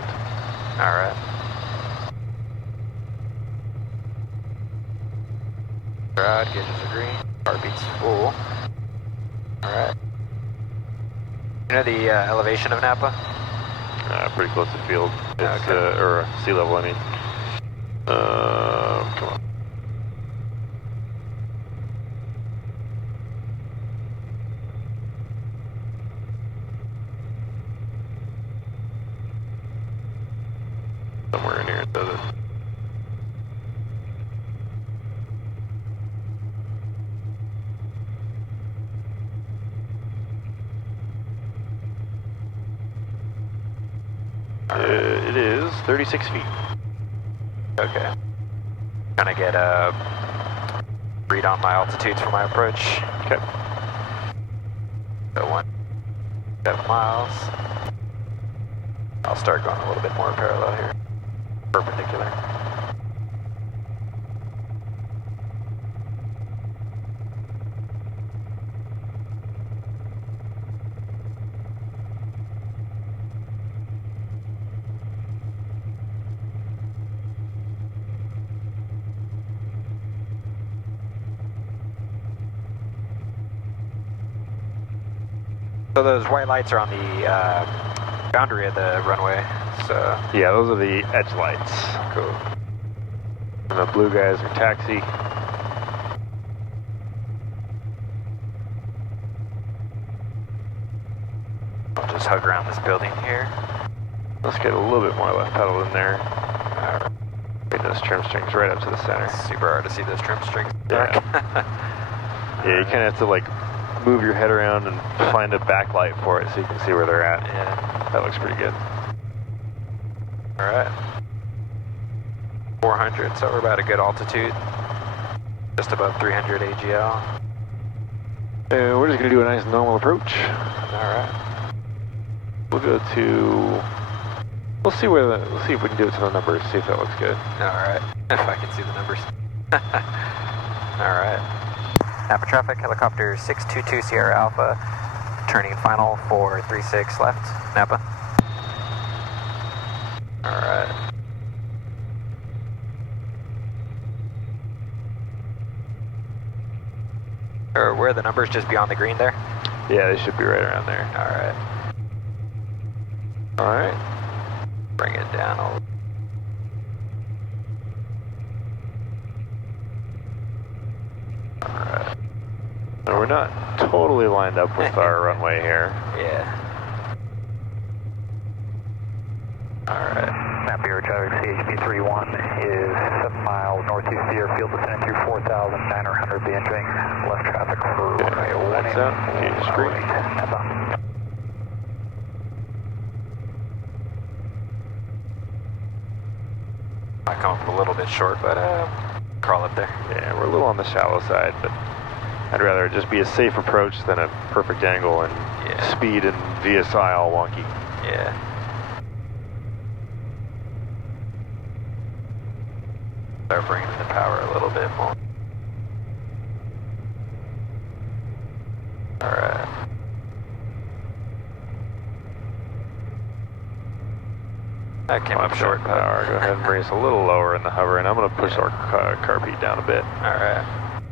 Alright. Rod, gauges are green, heartbeat's full. Alright. You know the elevation of Napa? Pretty close to field. It's, okay. Or sea level, I mean. Come on. Somewhere in here it does it. It is 36 feet. Okay. Gonna get a read on my altitudes for my approach. Okay. So 7 miles. I'll start going a little bit more parallel here. Perpendicular. So those white lights are on the boundary of the runway, so... Yeah, those are the edge lights. Cool. And the blue guys are taxi. I'll just hug around this building here. Let's get a little bit more left pedal in there. Bring those trim strings right up to the center. It's super hard to see those trim strings. Yeah. Yeah, you kind of have to like move your head around and find a backlight for it so you can see where they're at. Yeah. That looks pretty good. Alright. 400, so we're about a good altitude. Just above 300 AGL. And we're just going to do a nice normal approach. Alright. We'll go to... We'll see if we can do it to the numbers, see if that looks good. Alright. If I can see the numbers. Alright. Napa traffic, helicopter 622 Sierra Alpha, turning final for 36 left, Napa. Alright. Or where are the numbers, just beyond the green there? Yeah, they should be right around there. Alright. Alright. Bring it down a little. Alright. So we're not totally lined up with our runway here. Yeah. Alright. Napa Air traffic CHP31 is 7 miles northeast of the airfield, descending through 4,900, be entering left traffic for runway 18. That's out. Gauge screen. Napa. Might come up a little bit short, but crawl up there. Yeah, we're a little on the shallow side, but I'd rather it just be a safe approach than a perfect angle and speed and VSI all wonky. Yeah. Start bringing the power a little bit more. Alright. That came up short. Power. Go ahead and bring us a little lower in the hover, and I'm going to push our carb heat down a bit. Alright.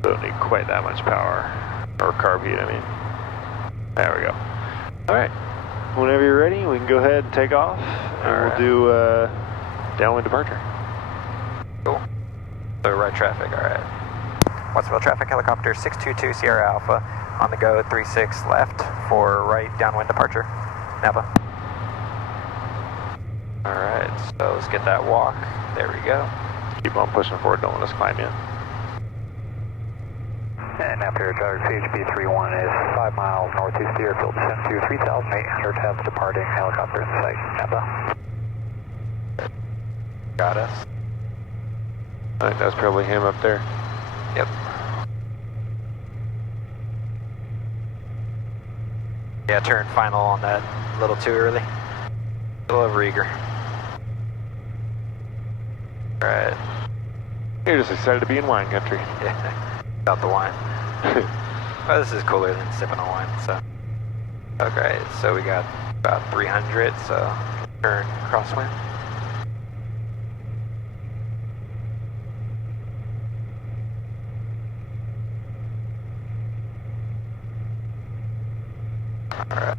Don't need quite that much power. Or carb heat, I mean. There we go. Alright. Whenever you're ready, we can go ahead and take off, and we'll do downwind departure. Cool. So right traffic, alright. Watsonville traffic, helicopter 622 Sierra Alpha, on the go 36 left for right downwind departure, Napa. Alright, so let's get that walk. There we go. Keep on pushing forward, don't let us climb yet. And Napa Air traffic CHP31 is 5 miles northeast of the airfield, descend through 3,800, have the departing helicopter in sight, Napa. Got us. I think that's probably him up there. Yep. Yeah, turn final on that a little too early. A little over eager. Alright. You're just excited to be in wine country. Yeah. Without the wine. Well, this is cooler than sipping on wine, so. Okay, so we got about 300, so turn crosswind. Alright.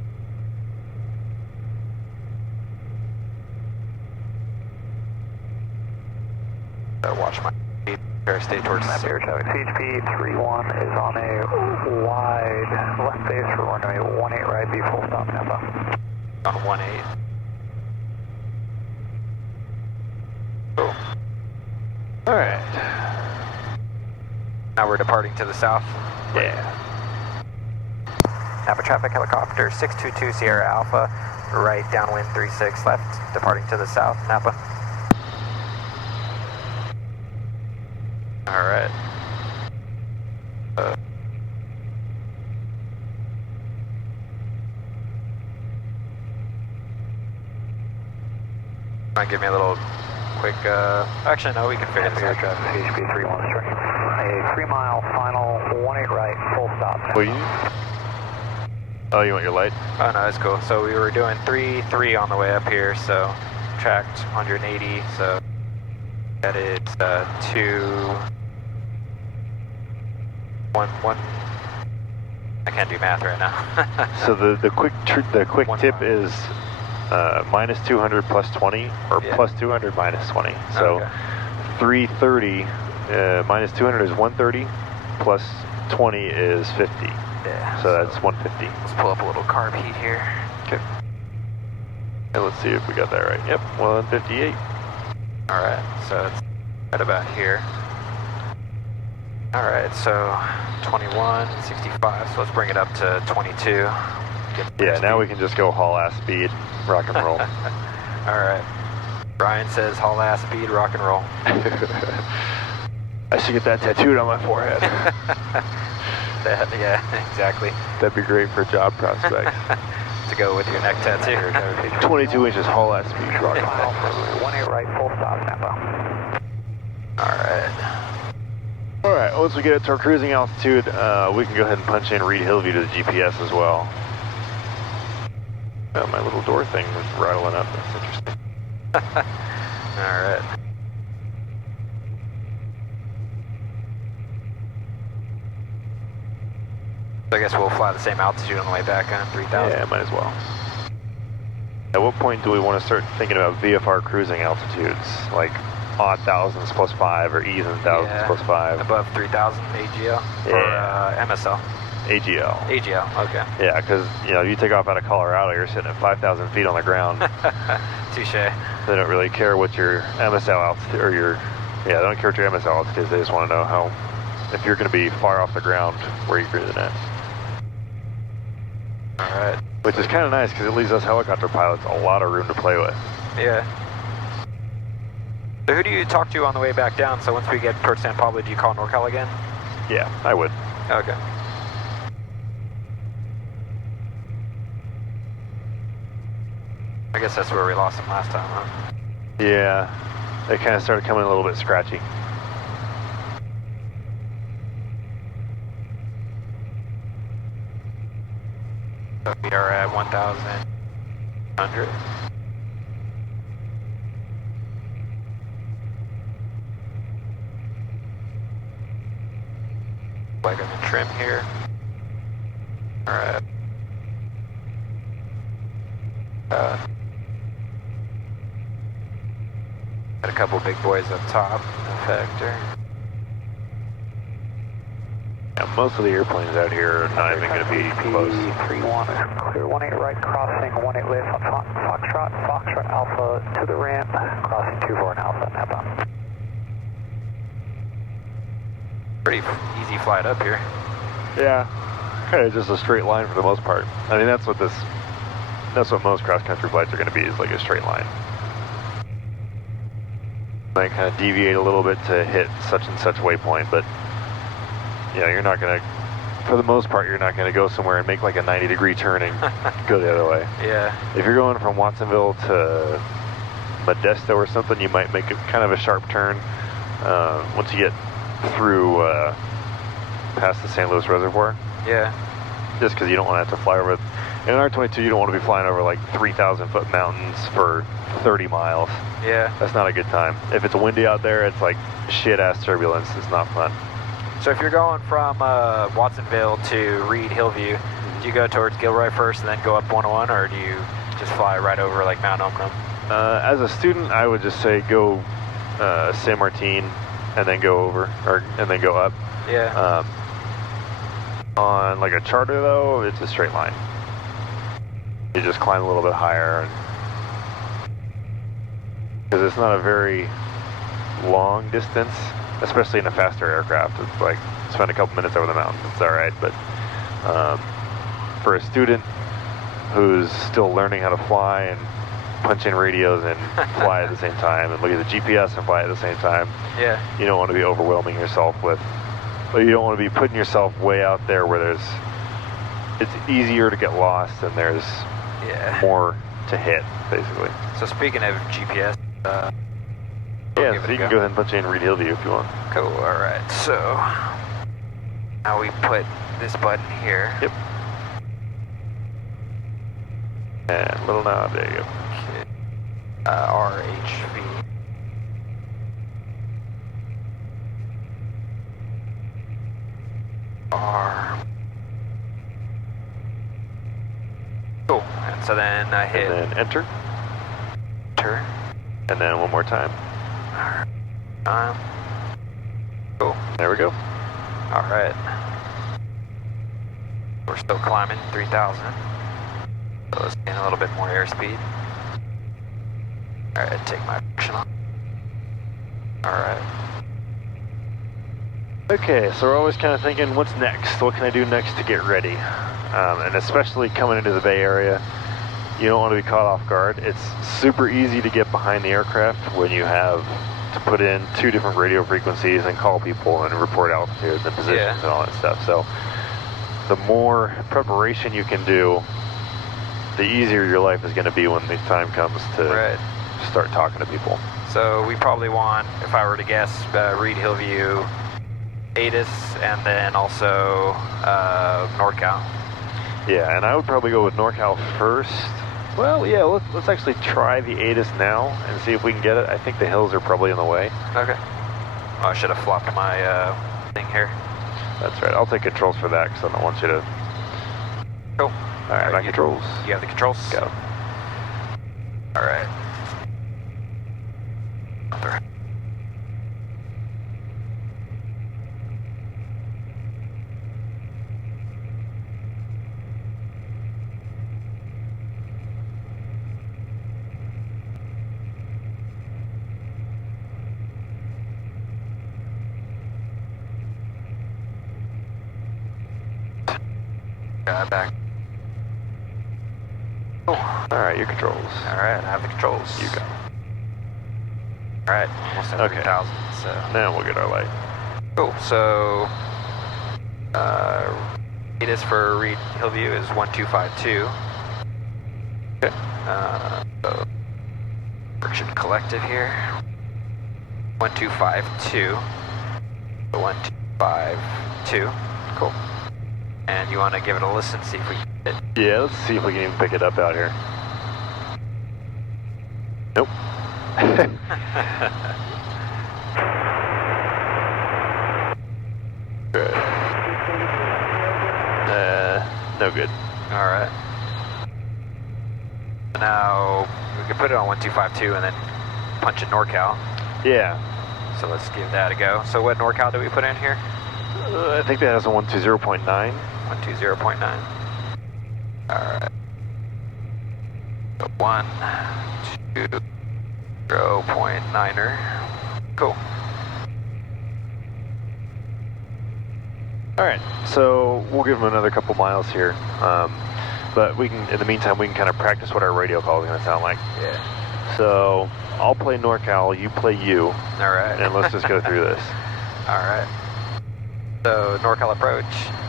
Watch my speed. Stay towards Napa Air traffic CHP31 is on a wide left base for runway 18 right, be full stop, Napa. on 18. Cool. Alright. Now we're departing to the south. Yeah. Napa traffic, helicopter 622 Sierra Alpha, right downwind 36 left, departing to the south, Napa. Alright. Might give me a little quick, actually no, we can figure this out. CHP31 is turning a 3 mile final 18 right, full stop. What you? Oh, you want your light? Oh no, that's cool. So we were doing 3-3 on the way up here, so tracked 180, so headed 1. I can't do math right now. So the quick tip is minus 200 plus 20, or plus 200 minus 20. So okay. 330 minus 200 is 130, plus 20 is 50. Yeah. So that's 150. Let's pull up a little carb heat here. Okay. And let's see if we got that right. Yep, 158. Alright, so it's right about here. Alright, so 21, 65, so let's bring it up to 22. Yeah, now we can just go haul ass speed, rock and roll. Alright. Brian says haul ass speed, rock and roll. I should get that tattooed on my forehead. Yeah, exactly. That'd be great for job prospects. To go with your neck tattoo. 22 inches haul ass speed, rock and roll. 18 right, full stop, Napa. Alright. Alright, once we get it to our cruising altitude, we can go ahead and punch in Reed Hillview to the GPS as well. Oh, my little door thing was rattling up, that's interesting. Alright. So I guess we'll fly the same altitude on the way back on 3,000. Yeah, might as well. At what point do we want to start thinking about VFR cruising altitudes? Like odd thousands plus 5 or even thousands plus 5? Above 3,000 AGL or MSL. AGL. AGL, okay. Yeah, because you take off out of Colorado, you're sitting at 5,000 feet on the ground. Touche. They don't really care what your MSL altitude or they don't care what your MSL altitude is. They just want to know if you're going to be far off the ground where you're cruising at. All right. Which is kind of nice because it leaves us helicopter pilots a lot of room to play with. Yeah. So who do you talk to on the way back down? So once we get towards San Pablo, do you call NorCal again? Yeah, I would. Okay. I guess that's where we lost them last time, huh? Yeah, they kind of started coming a little bit scratchy. So we are at 1,100. Like on the trim here. All right. Got a couple big boys up top, no factor. Yeah, most of the airplanes out here are not even going to be close. 31 is clear, 18 right crossing, 18 left on Foxtrot Alpha to the ramp, crossing 24 Alpha, Napa. Pretty easy flight up here. Yeah, kind of just a straight line for the most part. I mean, that's what most cross-country flights are going to be, is like a straight line. Might kind of deviate a little bit to hit such and such waypoint, but you're not going to, for the most part, you're not going to go somewhere and make like a 90-degree turn and go the other way. Yeah. If you're going from Watsonville to Modesto or something, you might make kind of a sharp turn once you get through past the St. Louis Reservoir. Yeah. Just because you don't want to have to fly over. In an R-22, you don't want to be flying over like 3,000-foot mountains for 30 miles. Yeah. That's not a good time. If it's windy out there, it's like shit-ass turbulence. It's not fun. So if you're going from Watsonville to Reed Hillview, do you go towards Gilroy first and then go up 101, or do you just fly right over like Mount Omnum? As a student, I would just say go San Martin and then go over, and then go up. Yeah. On like a charter though, it's a straight line. You just climb a little bit higher, because it's not a very long distance, especially in a faster aircraft. It's like spend a couple minutes over the mountain. It's all right, but for a student who's still learning how to fly and punch in radios and fly at the same time and look at the GPS and fly at the same time, yeah, you don't want to be overwhelming yourself with. You don't want to be putting yourself way out there where it's easier to get lost and there's more to hit, basically. So speaking of GPS, yeah, so you can go ahead and punch in Reed Hillview if you want. Cool, all right. So now we put this button here. Yep. And little knob, there you go. Okay. RHV. Cool, and so then I hit... And then enter. Enter. And then one more time. Cool. There we go. Alright. We're still climbing 3,000. So let's gain a little bit more airspeed. Alright, take my friction off. Alright. Okay, so we're always kind of thinking, what's next? What can I do next to get ready? And especially coming into the Bay Area, you don't want to be caught off guard. It's super easy to get behind the aircraft when you have to put in 2 different radio frequencies and call people and report altitudes and positions and all that stuff. So the more preparation you can do, the easier your life is going to be when the time comes to start talking to people. So we probably want, if I were to guess, Reed Hillview, ATIS, and then also NorCal. Yeah, and I would probably go with NorCal first. Well, yeah, let's actually try the ATIS now and see if we can get it. I think the hills are probably in the way. Okay. Oh, I should have flopped my thing here. That's right. I'll take controls for that because I don't want you to... Cool. All right, my controls. You have the controls? Go. All right. Back. Oh. Alright, your controls. Alright, I have the controls. You go. Alright, almost at 3,000, so. Now we'll get our light. Cool, so ATIS for Reed Hillview is 1252. Okay. So friction collective here. 1252. 1252. Cool. And you want to give it a listen, see if we can get it. Yeah, let's see if we can even pick it up out here. Nope. Good. No good. Alright. Now, we can put it on 1252 and then punch in NorCal. Yeah. So let's give that a go. So what NorCal do we put in here? I think that has a 120.9. 120.9. Alright. So 120.9er. Cool. Alright, so we'll give them another couple miles here. But we can, in the meantime, we can kind of practice what our radio call is going to sound like. Yeah. So I'll play NorCal, you play you. Alright. And let's just go through this. Alright. So NorCal approach,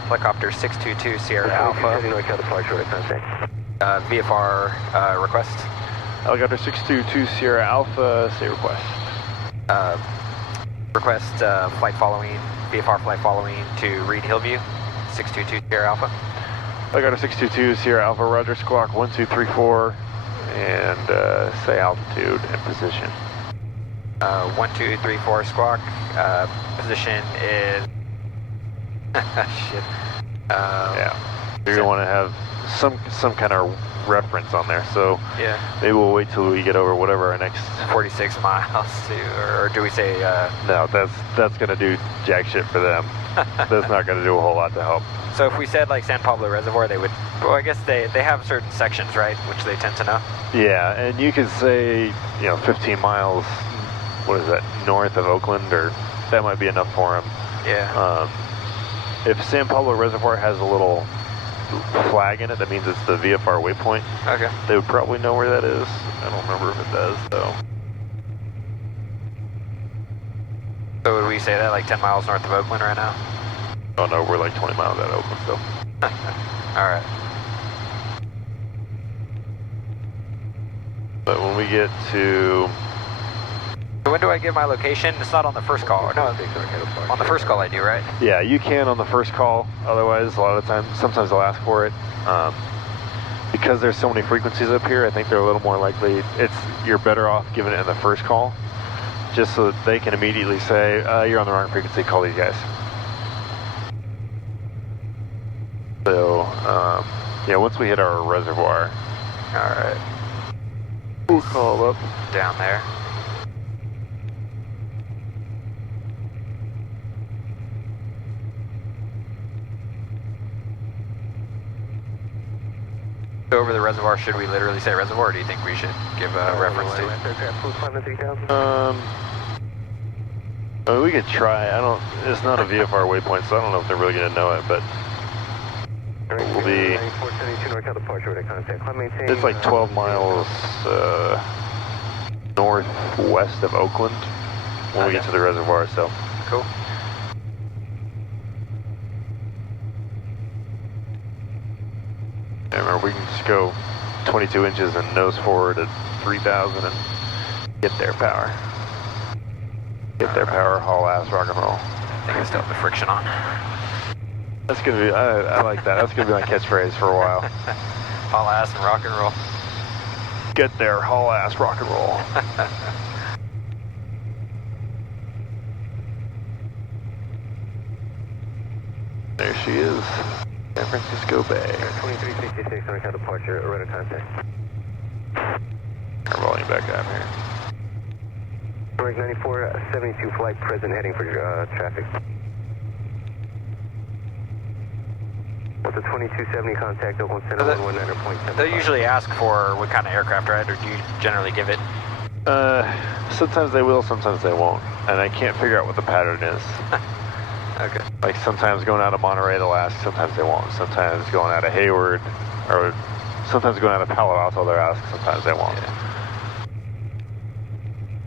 helicopter 622 Sierra Alpha. NorCal departure, contact. VFR request. Helicopter 622 Sierra Alpha, say request. Request flight following, VFR flight following to Reed Hillview, 622 Sierra Alpha. Helicopter 622 Sierra Alpha, roger, squawk 1234, and say altitude and position. 1234 squawk, position is, shit. Yeah, you're going to want to have some kind of reference on there, so yeah. maybe we'll wait till we get over whatever our next 46 miles to, or do we say no, that's gonna do jack shit for them. That's not gonna do a whole lot to help. so if we said like San Pablo Reservoir, they would, well, I guess they have certain sections, right, which they tend to know. Yeah, and you could say, 15 miles, what is that, north of Oakland, or that might be enough for them. Yeah. If San Pablo Reservoir has a little flag in it, that means it's the VFR waypoint. Okay. They would probably know where that is. I don't remember if it does, though. So would we say that like 10 miles north of Oakland right now? Oh no, we're like 20 miles out of Oakland still. Alright. But when we get to... So when do I give my location? It's not on the first call. No, on the first call I do, right? Yeah, you can on the first call. Otherwise, a lot of times, sometimes they'll ask for it. Because there's so many frequencies up here, I think they're a little more likely. You're better off giving it in the first call, just so that they can immediately say, you're on the wrong frequency, call these guys. So, yeah, once we hit our reservoir, Alright. we'll call up. Down there. So over the reservoir, should we literally say reservoir, or do you think we should give a reference to it? We could try. It's not a VFR waypoint, so I don't know if they're really going to know it, but we'll be... It's like 12 miles northwest of Oakland when we get to the reservoir, so... Cool. I remember we can just go 22 inches and nose forward at 3,000 and get their power. Get their power, haul ass, rock and roll. I think I still have the friction on. That's gonna be, I like that. That's gonna be my catchphrase for a while. Haul ass and rock and roll. Get there, haul ass, rock and roll. There she is. San Francisco Bay. 2366, NorCal departure, radar contact. Our volume back down here. North 94, 72 flight present heading for traffic. What's the 2270 contact Oakland Center 119.7? They usually ask for what kind of aircraft, right? Or do you generally give it? Sometimes they will, sometimes they won't. And I can't figure out what the pattern is. Okay. Like sometimes going out of Monterey they'll ask, sometimes they won't. Sometimes going out of Hayward, or sometimes going out of Palo Alto they'll ask, sometimes they won't. Yeah.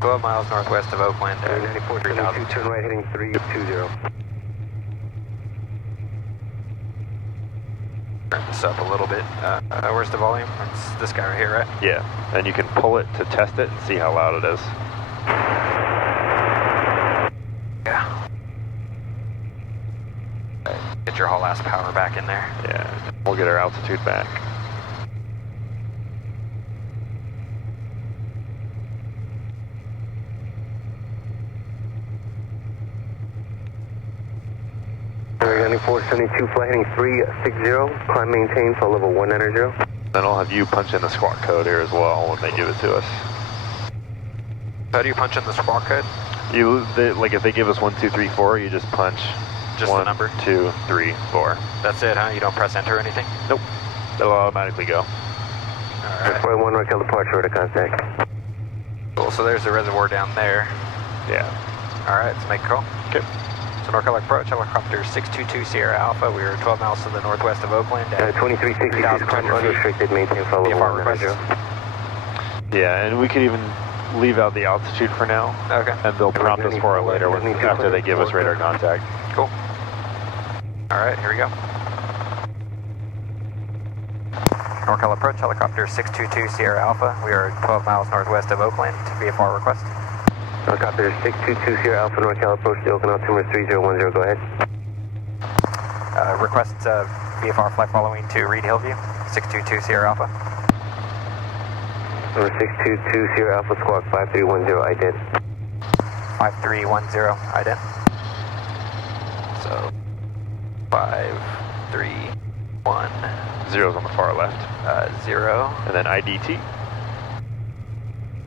12 miles northwest of Oakland. 9472, turn right heading 320. Turn this up a little bit. Where's the volume? It's this guy right here, right? Yeah, and you can pull it to test it and see how loud it is. Yeah. Get your whole ass power back in there. Yeah, we'll get our altitude back. Area 9472, flight heading 360, climb maintain for level 190. Then I'll have you punch in the squawk code here as well when they give it to us. How do you punch in the squawk code? Like if they give us 1, 2, 3, 4, you just punch Just 1, the number? 2, 3, 4. That's it, huh? You don't press enter or anything? Nope, it'll automatically go. Alright. Flight 1, NorCal departure, to contact. Cool, so there's the reservoir down there. Yeah. Alright, let's make a call. Okay. So NorCal approach, helicopter 622 Sierra Alpha. We are 12 miles to the northwest of Oakland. At 2366, climb 3,200 feet. unrestricted, maintain for level VFR request. 190. Yeah, and we could even leave out the altitude for now, Okay. and they'll prompt us for it later after they give us radar contact. Cool. Alright, here we go. NorCal approach, helicopter 622 Sierra Alpha. We are 12 miles northwest of Oakland. VFR request. Helicopter 622 Sierra Alpha, NorCal approach to Oakland altimeter 3010, go ahead. Request VFR flight following to Reed Hillview, 622 Sierra Alpha. Number 622 Sierra Alpha, squawk 5310, ident. 5310, ident. So, 531. Zero's on the far left. 0. And then IDT.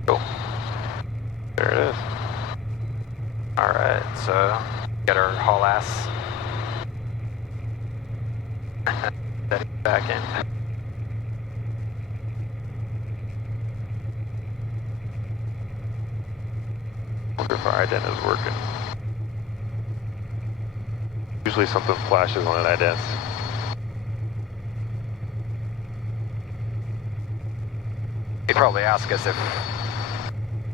Cool. There it is. Alright, so get our haul ass back in. Wonder if our ident is working. Usually something flashes on an ident. He'd probably ask us if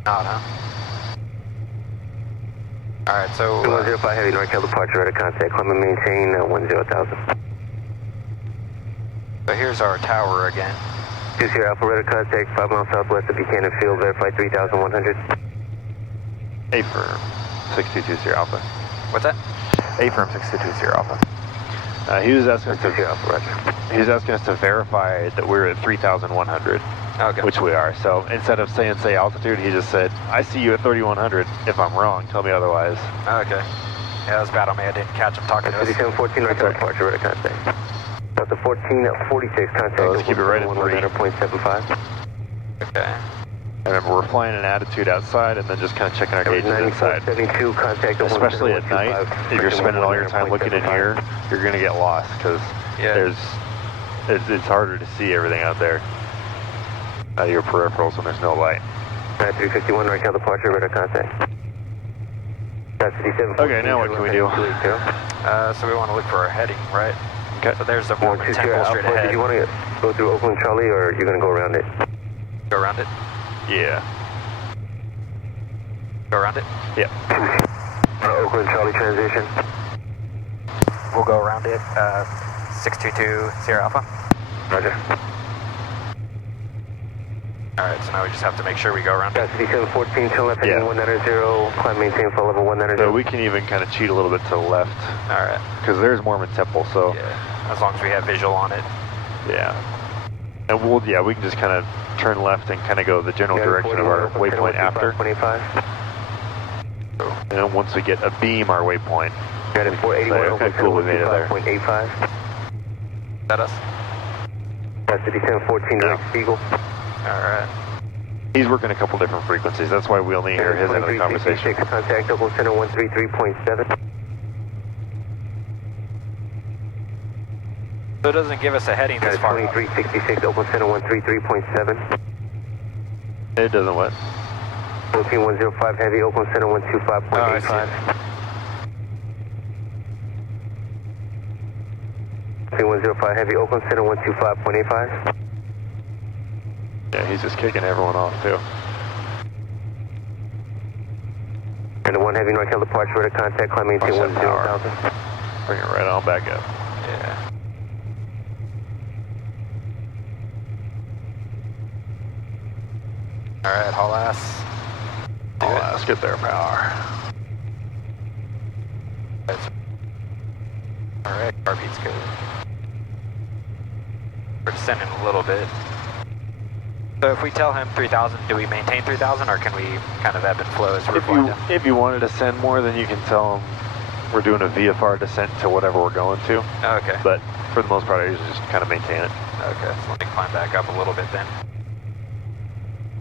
not, huh? Alright, so 2105 heavy NorCal departure, radar contact, climb and maintain 10,000. so here's our tower again. 2 Sierra Alpha, radar contact, 5 miles southwest of Buchanan Field, verify 3,100. A-firm, 622 Sierra Alpha. What's that? A-firm, 622 Sierra Alpha. He was asking us Sierra Alpha, roger. He was asking us to verify that we're at 3,100, Okay. which we are. So instead of saying say altitude, he just said, I see you at 3,100. If I'm wrong, tell me otherwise. Okay. Yeah, that was bad on me. I didn't catch him talking to us. 3714 NorCal departure, radar contact. Delta 1446, contact. So let's keep it right at 3. 100.75. Okay. And remember, we're flying an attitude outside and then just kind of checking our gauges inside. 9472, contact. Especially at night, if you're spending all your time looking in here, you're going to get lost because it's harder to see everything out there. Out of your peripherals when there's no light. 351 NorCal departure, radar contact. Okay, now what can we do? So we want to look for our heading, right? Okay. So there's the Mormon Temple straight ahead. Did you want to go through Oakland Charlie or you're going to go around it? Go around it? Yeah. Go around it? Yeah. Oakland Charlie transition. We'll go around it. 622 Sierra Alpha. Roger. Alright, so now we just have to make sure we go around it. 3714, turn left Yeah. heading 190, climb maintain for level 190. So we can even kind of cheat a little bit to the left Alright. because there's Mormon Temple, so Yeah. As long as we have visual on it. yeah. And we can just kind of turn left and kind of go the general direction of our waypoint after. 25. And then once we get a beam our waypoint, Got it, 481, okay, cool, we made it there. 5.85. Is that us? That's 3714, direct Spiegel. Alright. he's working a couple different frequencies. That's why we only hear his end of the conversation. Contact Oakland Center 133.7. So it doesn't give us a heading this far up. 2366, Oakland Center 133.7. It doesn't what? 14105 heavy, Oakland Center 125.85. 3105 Heavy, Oakland Center 125.85. Yeah, he's just kicking everyone off too. And 1 Heavy NorCal departure, radar contact, climb maintain 10,000. Bring it right on back up. Yeah. Alright, haul ass. Haul ass, get their power. Alright, RP's good. We're descending a little bit. So if we tell him 3,000, do we maintain 3,000 or can we kind of ebb and flow as we're flying down? If you wanted to send more, then you can tell them we're doing a VFR descent to whatever we're going to. Okay. But for the most part, I usually just kind of maintain it. Okay, so let me climb back up a little bit then.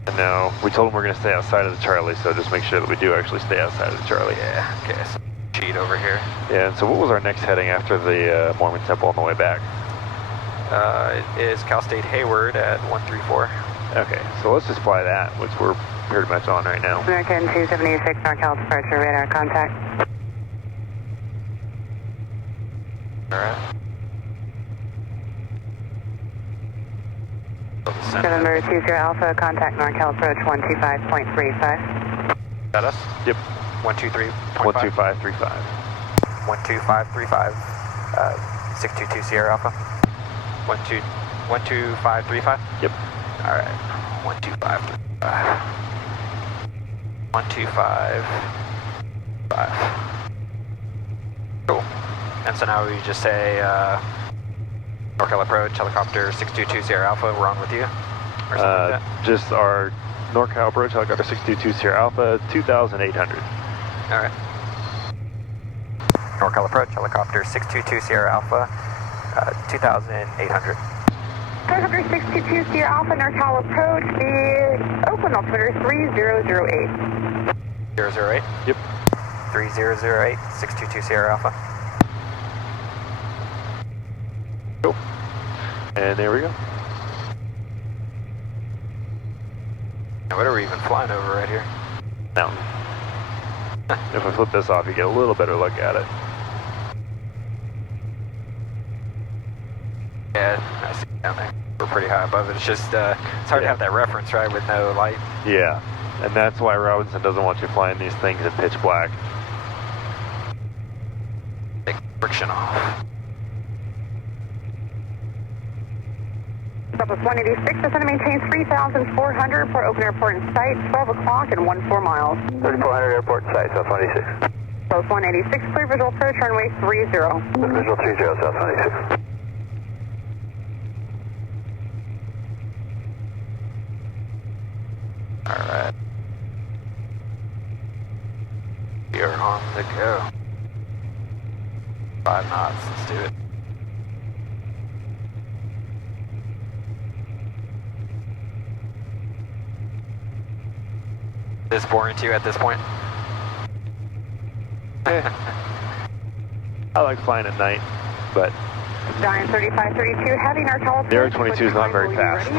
And now, we told them we're going to stay outside of the Charlie, so just make sure that we do actually stay outside of the Charlie. Yeah, okay, so cheat over here. Yeah, and so what was our next heading after the Mormon Temple on the way back? It is Cal State Hayward at 134. Okay, so let's just fly that, which we're pretty much on right now. American 276 NorCal departure, radar contact. Alright. November 20 Alpha, contact NorCal approach 125.35. That us? Yep. 123.5? 12535. 12535. 622 Sierra Alpha. 12535? Yep. Alright. 12535. 12535. Cool. And so now we just say NorCal approach, helicopter 622 Sierra Alpha, we're on with you? Or something like that? Just our NorCal approach, helicopter 622 Sierra Alpha, 2,800. Alright. NorCal approach, helicopter 622 Sierra Alpha, 2,800. Helicopter 622 Sierra Alpha, NorCal approach, the Oakland altimeter 3008. 008? Yep. 3008, 622 Sierra Alpha. Cool. And there we go. Now what are we even flying over right here? Mountain. If I flip this off, you get a little better look at it. Yeah, I see it down there. We're pretty high above it. It's just, it's hard to have that reference, right, with no light. Yeah, and that's why Robinson doesn't want you flying these things in pitch black. Take friction off. Southwest 186, descend to maintain 3,400 for Oakland Airport in sight, 12 o'clock and 14 miles. 3,400 airport in sight, South 186. South 186, clear visual approach, runway 30. Visual 30, South 186. Alright. We are on the go. 5 knots, let's do it. Is this boring to you at this point? I like flying at night, but Giant 3532, heavy NorCal. the R22 is not very fast.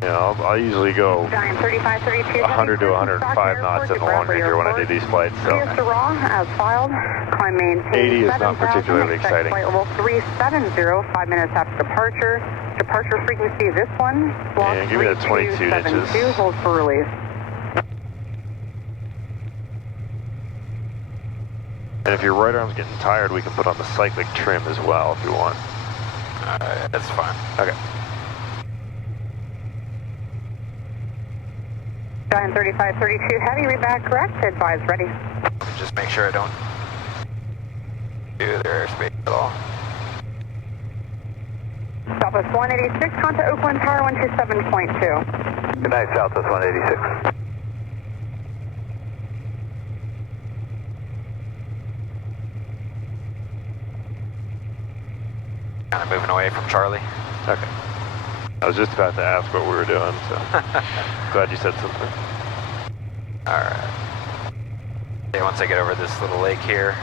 You know, I'll usually go Giant 3532, 100 to 105 knots in the long ranger when I do these flights. So Stroh, as filed, climb maintain 80 is not particularly exciting. Flight level 370, 5 minutes after departure. Departure frequency, this one, block Yeah, give me that 22 inches. 3272, hold for release. And if your right arm's getting tired, we can put on the cyclic trim as well if you want. Alright, that's fine. Okay. Giant 3532, heavy, read back correct, advise ready. Let me just make sure I don't do their airspace at all. Southwest 186, contact Oakland Tower 127.2. Good night, Southwest 186. Kind of moving away from Charlie. Okay. I was just about to ask what we were doing, so glad you said something. Alright. Okay, once I get over this little lake here,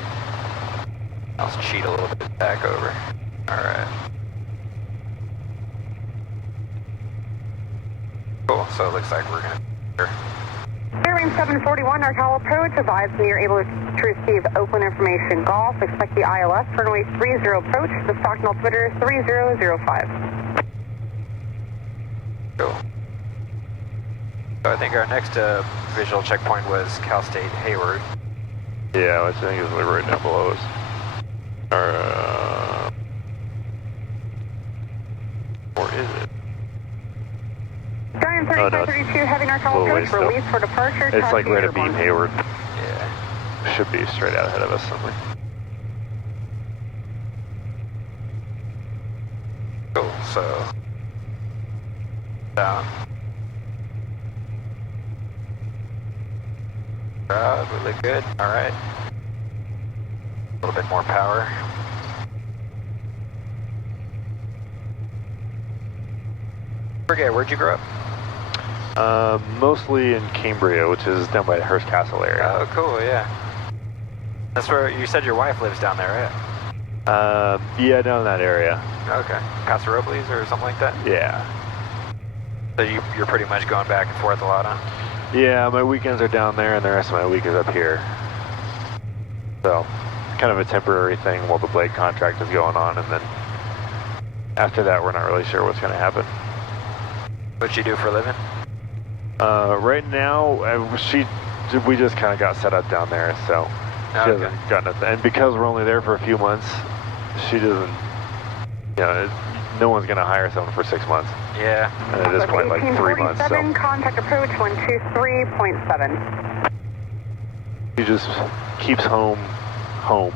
I'll cheat a little bit back over. Alright. Cool, so it looks like we're gonna... Clear Time 741, NorCal approach. Advise when you're able to receive Oakland information Golf. Expect the ILS, runway 30 approach. The stock altimeter 3005. Cool. So I think our next visual checkpoint was Cal State Hayward. Yeah, which I think is like right down below us. Or is it? Giant 3532, heavy NorCal approach. Release for departure. It's like right abeam Hayward. Yeah. Should be straight out ahead of us somewhere. Cool, so down. Really good. All right. A little bit more power. Forget, where'd you grow up? Mostly in Cambria, which is down by the Hearst Castle area. Oh, cool, yeah. That's where you said your wife lives down there, right? Yeah, down in that area. Okay. Paso Robles or something like that? Yeah. So you're pretty much going back and forth a lot, huh? Yeah, my weekends are down there and the rest of my week is up here. So, kind of a temporary thing while the blade contract is going on, and then after that we're not really sure what's going to happen. What you do for a living? Right now, we just kind of got set up down there, so she hasn't got nothing. And because we're only there for a few months, she doesn't, you know, no one's going to hire someone for 6 months. Yeah. And at this point, like 3 months. So contact approach 123.7. she just keeps home. Cool.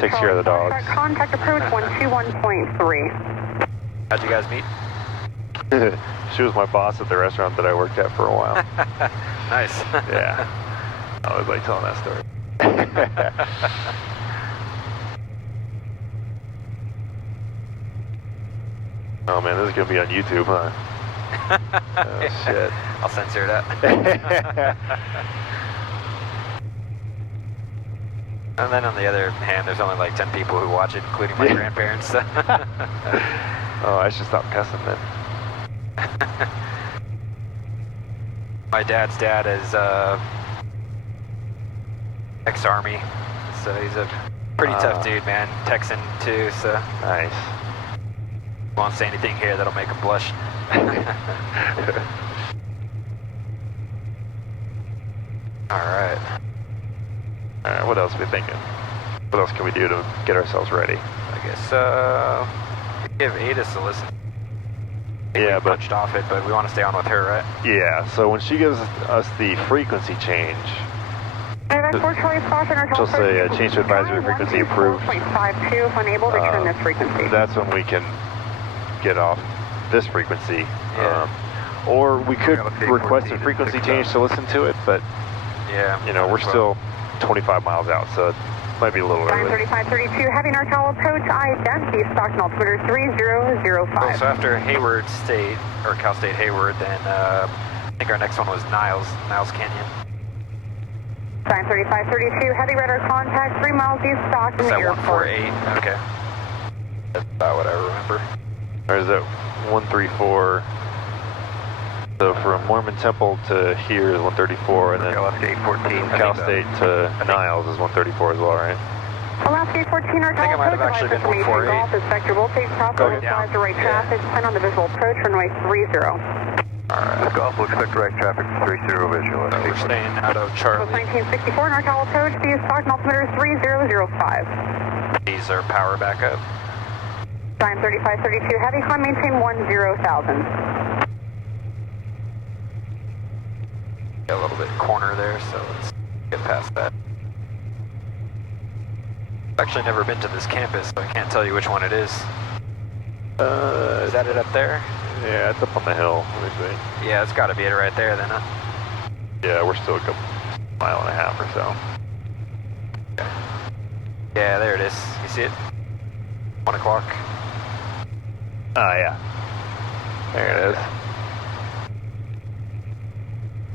Takes care of the dogs. Contact approach 121.3. How'd you guys meet? She was my boss at the restaurant that I worked at for a while. Nice. Yeah. I always like telling that story. Oh man, this is going to be on YouTube, huh? Oh shit. I'll censor that. And then on the other hand, there's only like 10 people who watch it, including my grandparents. Oh, I should stop cussing then. My dad's dad is ex-Army, so he's a pretty tough dude, man. Texan too, so. Nice. Won't say anything here that'll make him blush. Alright. Alright, what else are we thinking? What else can we do to get ourselves ready? I guess, give ATIS a listen. Yeah, but punched off it, but we want to stay on with her, right? Yeah, so when she gives us the frequency change, she'll say change to advisory frequency approved. Unable to turn this frequency. That's when we can get off this frequency. Yeah. Or we could request a frequency change to listen to it, but yeah, you know, we're still 25 miles out, so it might be a little early. 3532, heavy NorCal approach, identity, stock altimeter 3005. Cool, so after Hayward State, or Cal State Hayward, then I think our next one was Niles Canyon. Time 3532, heavy radar contact, 3 miles east, stock in the airport. 148, okay. That's about what I remember. Or is it 134? So from Mormon Temple to here is 134, and then Cal State to Niles is 134 as well, right? Alaska 14, our I think it might have actually been 148. Golf inspector will take southwest sides to right traffic, depend on the visual approach, runway 30. Alright. Golf will expect direct traffic 30 visual. So we're staying out of Charlie. 1964, NorCal approach, the stock altimeter 3005. These are power backup. Time 3532, heavy climb, maintain 10,000. Got a little bit corner there, so let's get past that. I've actually never been to this campus, so I can't tell you which one it is. Is that it up there? Yeah, it's up on the hill, let me see. Yeah, it's got to be it right there then, huh? Yeah, we're still a couple mile and a half or so. Okay. Yeah, there it is. You see it? 1 o'clock. Ah, yeah. There it is.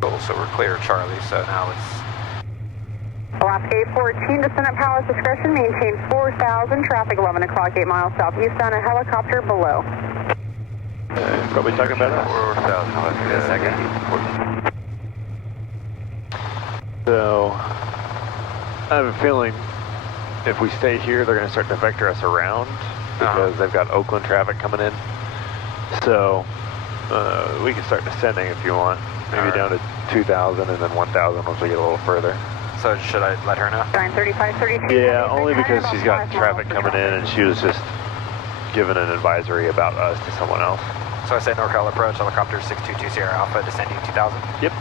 Cool, so we're clear of Charlie, so now let's... Alaska 814, descend at pilot's discretion, maintain 4,000, traffic 11 o'clock, 8 miles southeast on a helicopter below. Probably talking about it. 4,000, let's get a second. So, I have a feeling if we stay here, they're going to start to vector us around because they've got Oakland traffic coming in. So, we can start descending if you want. Maybe down to 2,000 and then 1,000 once we get a little further. So should I let her know? 93532. Yeah, only because she's got traffic coming in and she was just giving an advisory about us to someone else. So I say NorCal approach, helicopter 622 Sierra Alpha, descending 2,000. Yep.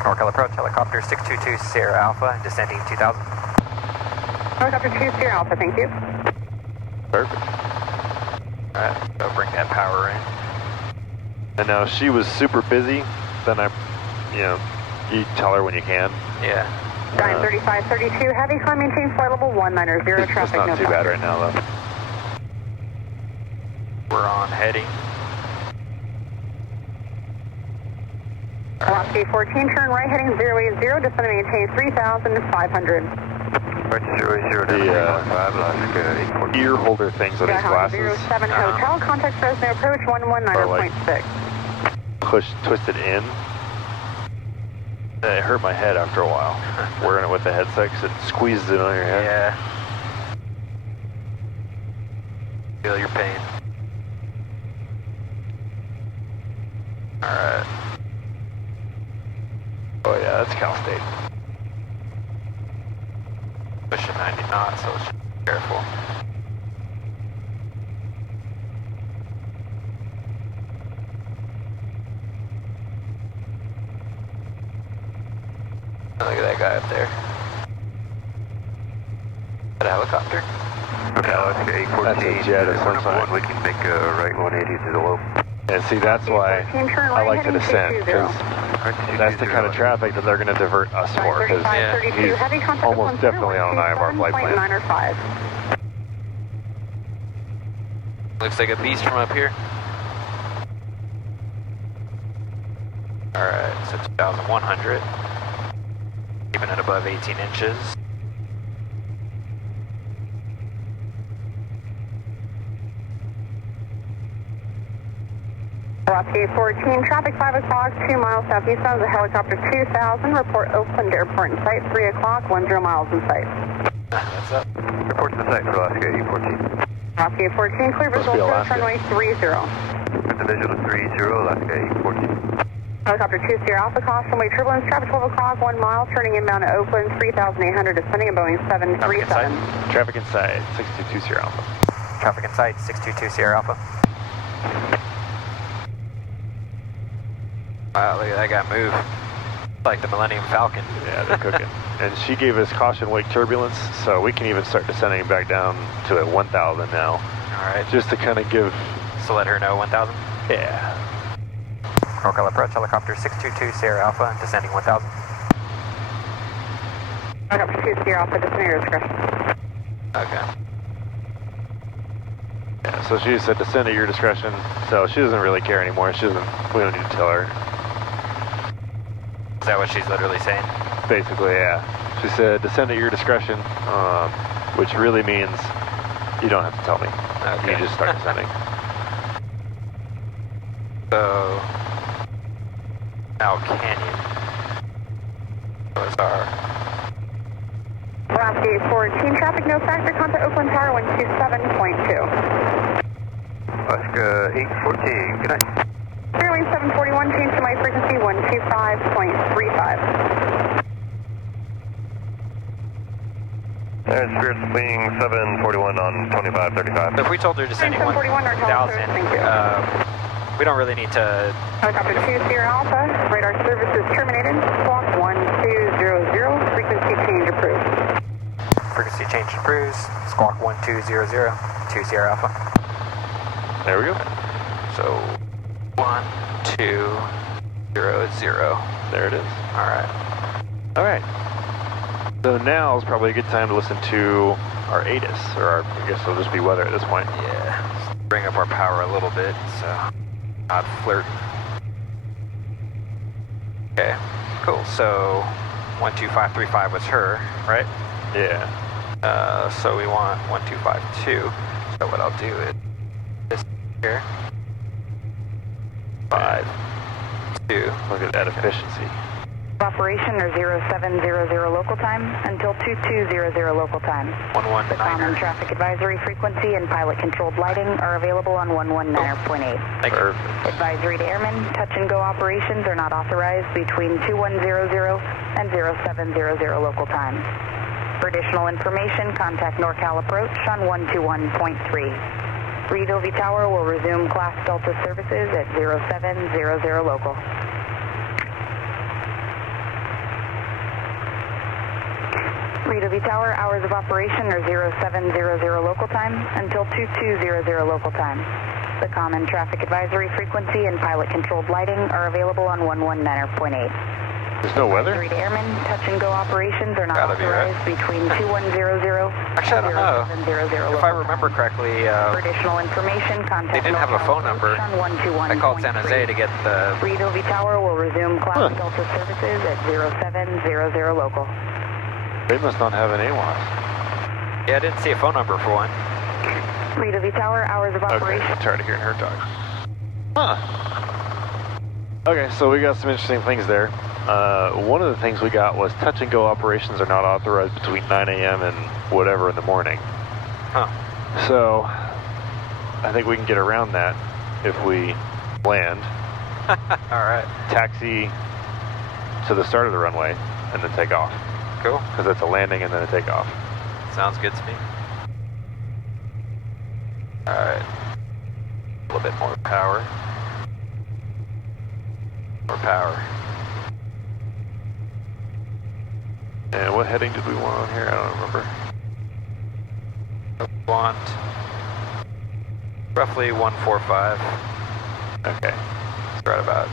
NorCal approach, helicopter 622 Sierra Alpha, descending 2,000. Helicopter 2 Sierra Alpha, thank you. Perfect. Alright, so bring that power in. And now she was super busy, then you tell her when you can. Yeah. 93532, heavy climb, maintain flight level 190, traffic, it's not no too bad right now though. We're on heading. Velocity 14, turn right, heading 080, descend and maintain 3,500. The ear holder things on these glasses 07 Hotel, contact Fresno approach 119.6. twisted in. It hurt my head after a while, wearing it with the headset because it squeezes it on your head. Yeah. Feel your pain. Alright. Oh yeah, that's Cal State. Pushing 90 knots, so let's be careful. Oh, look at that guy up there. Is that a helicopter? Okay, Alaska 814. That's a jet of some kind. We can make a right 180 to the low. And see, that's why I like to descend, because that's the kind of traffic that they're going to divert us for, because he's almost definitely on an IFR flight plan. Looks like a beast from up here. Alright, so 2,100. Keeping it above 18 inches. Velocity 14, traffic 5 o'clock, 2 miles southeast of the helicopter 2000. Report Oakland Airport in sight, 3 o'clock, 10 miles in sight. What's up? Report to the site for Alaska 814. Velocity 14, clear visual approach runway 30. With the visual 30, Alaska 814. Helicopter 2 Sierra Alpha, caution, runway turbulence, traffic 12 o'clock, 1 mile, turning inbound to Oakland, 3,800, descending a Boeing 737. Traffic inside, 622 Sierra Alpha. Traffic in sight, 622 Sierra Alpha. Wow, look at that guy move. Like the Millennium Falcon. Yeah, they're cooking. And she gave us caution wake turbulence, so we can even start descending back down to a 1,000 now. Alright. Just to kind of give... So let her know 1,000? Yeah. NorCal approach, helicopter 622 Sierra Alpha, descending 1,000. Helicopter 2 Sierra Alpha, descending your discretion. Okay. Yeah, so she said descend at your discretion, so she doesn't really care anymore. We don't need to tell her. Is that what she's literally saying? Basically, yeah. She said descend at your discretion, which really means you don't have to tell me. Okay. You just start descending. So, now Canyon. So it's our... Velocity 14, traffic no factor, contact Oakland Tower 127.2. Alaska 814, good night. Clearwing 741, change to my frequency 125.35. Spirit swing 741 on 2535. So if we told her descending 741 1,000, we don't really need to... Helicopter 2 Sierra Alpha, radar service is terminated, squawk 1200, frequency change approved. Frequency change approved, squawk 1200, 2 Sierra Alpha. There we go. So, 1200. There it is. Alright. Alright. So now is probably a good time to listen to our ATIS, or I guess it'll just be weather at this point. Yeah. Let's bring up our power a little bit, so not flirting. Okay, cool. So 12535 was her, right? Yeah. So we want 1252. So what I'll do is this here. 5, 2. Look at that efficiency. Operation or 0700 local time until 2200 local time. 119er. The common traffic advisory frequency and pilot controlled lighting are available on 119.8. Thank you. Advisory to airmen, touch and go operations are not authorized between 2100 and 0700 local time. For additional information, contact NorCal approach on 121.3. Reed OV Tower will resume Class Delta services at 0700 local. Reed OV Tower, hours of operation are 0700 local time until 2200 local time. The common traffic advisory frequency and pilot controlled lighting are available on 119.8. There's no weather? Advisory to airmen, touch and go operations are not Gotta be right. authorized between 2100 Actually, I don't know. and 0700 If I remember correctly, For additional information, contact they didn't have a NorCal phone number. approach on 121.3. I called San Jose to get the... Reed OV Tower will resume Class Huh. Delta services at 0700 local. They must not have an AWAS. Yeah, I didn't see a phone number for one. Reed OV Tower, hours of Okay, operation. I'm tired of hearing her talk. Huh. Okay, so we got some interesting things there. One of the things we got was touch and go operations are not authorized between 9 a.m. and whatever in the morning. Huh. So I think we can get around that if we land, All right. taxi to the start of the runway, and then take off. Cool. Because it's a landing and then a takeoff. Sounds good to me. All right. A little bit more power. More power. And what heading did we want on here? I don't remember. I want roughly 145. Okay. It's right about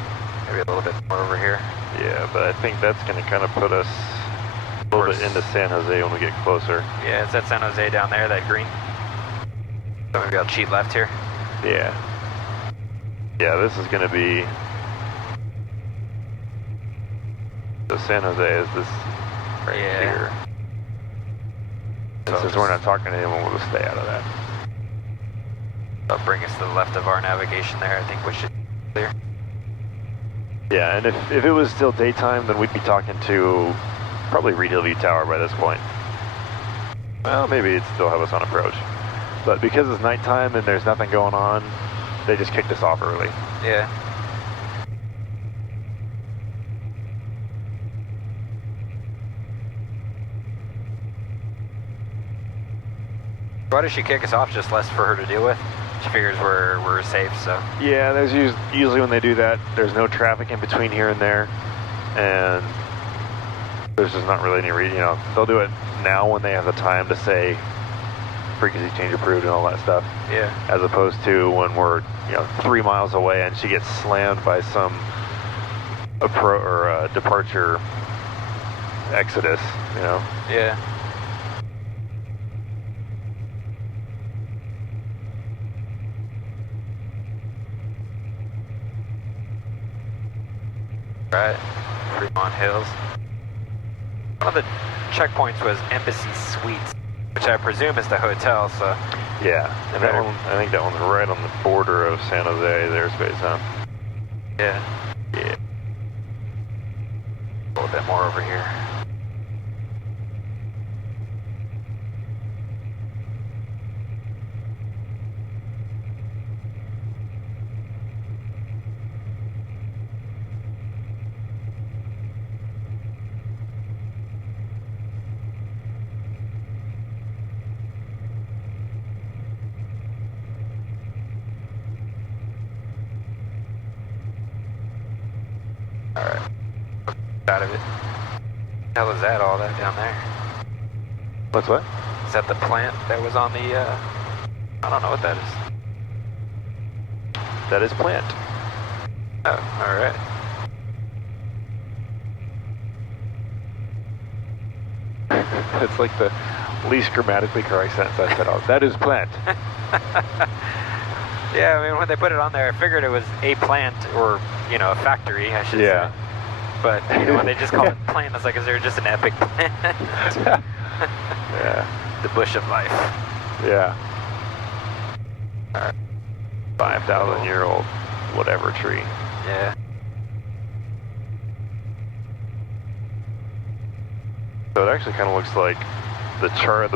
maybe a little bit more over here. Yeah, but I think that's going to kind of put us a little bit into San Jose when we get closer. Yeah, it's that San Jose down there, that green. So maybe I'll cheat left here. Yeah. Yeah, this is going to be... So San Jose is this right here. And So since we're not talking to anyone, we'll just stay out of that. That'll bring us to the left of our navigation there. I think we should clear. Yeah, and if it was still daytime, then we'd be talking to probably Reed Hillview Tower by this point. Well, maybe it'd still have us on approach. But because it's nighttime and there's nothing going on, they just kicked us off early. Yeah. Why does she kick us off? Just less for her to deal with? She figures we're safe, so. Yeah, there's usually when they do that, there's no traffic in between here and there, and there's just not really any reason, you know, they'll do it now when they have the time to say frequency change approved and all that stuff. Yeah. As opposed to when we're, 3 miles away and she gets slammed by some departure exodus, Yeah. Right, Fremont Hills. One of the checkpoints was Embassy Suites, which I presume is the hotel, so. Yeah, and that one, I think that one's right on the border of San Jose airspace, huh? Yeah. Yeah. A little bit more over here. Alright. Out of it. What the hell is that, all that down there? What's what? Is that the plant that was on the, I don't know what that is. That is plant. Oh, alright. It's like the least grammatically correct sentence I said. That is plant. Yeah, I mean, when they put it on there, I figured it was a plant, or, a factory, I should say. But, when they just call it plant, I was like, is there just an epic plant? Yeah. The bush of life. Yeah. Alright. 5,000-year-old whatever tree. Yeah. So it actually kind of looks like the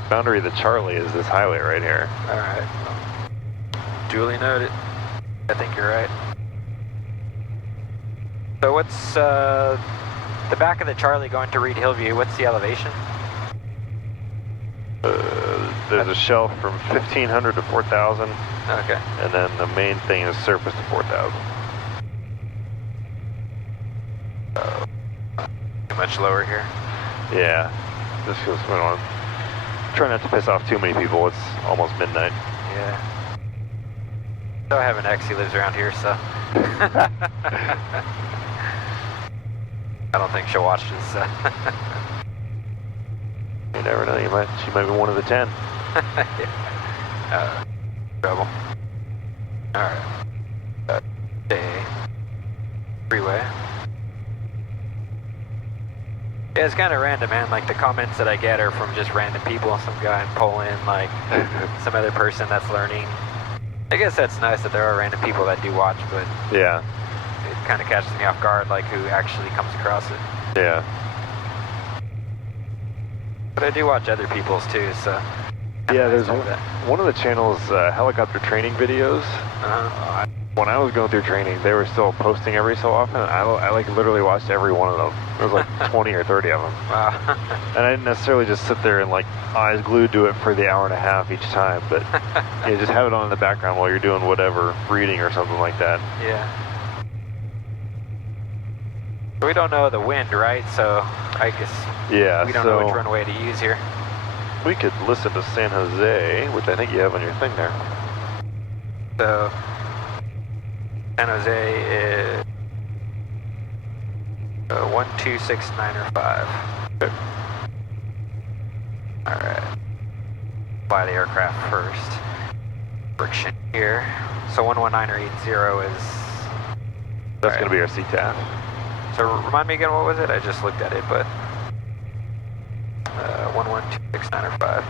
boundary of the Charlie is this highway right here. All right. Duly noted. I think you're right. So what's the back of the Charlie going to Reed Hillview? What's the elevation? There's a shelf from 1500 to 4000. Okay. And then the main thing is surface to 4000. Too much lower here. Yeah. Just feels on. Try not to piss off too many people. It's almost midnight. Yeah. So I have an ex, he lives around here, so. I don't think she'll watch this. You never know. She might be one of the 10. Yeah. Trouble. All right. Freeway. Yeah, it's kind of random, man. Like the comments that I get are from just random people. Some guy in Poland, like some other person that's learning. I guess that's nice that there are random people that do watch, but Yeah. it kind of catches me off guard, like who actually comes across it. Yeah. But I do watch other people's too, so. Yeah, there's one of the channel's helicopter training videos. When I was going through training, they were still posting every so often. I like literally watched every one of them. There was like 20 or 30 of them. Wow. And I didn't necessarily just sit there and like eyes glued to it for the hour and a half each time, but you just have it on in the background while you're doing whatever, reading or something like that. Yeah. We don't know the wind, right? So I guess Yeah, we don't know which runway to use here. We could listen to San Jose, which I think you have on your thing there. So San Jose is 126905. Okay. All right. Fly the aircraft first. Friction here. So 11980 is. That's going to be our CTAF. So remind me again, what was it? I just looked at it, but 112695.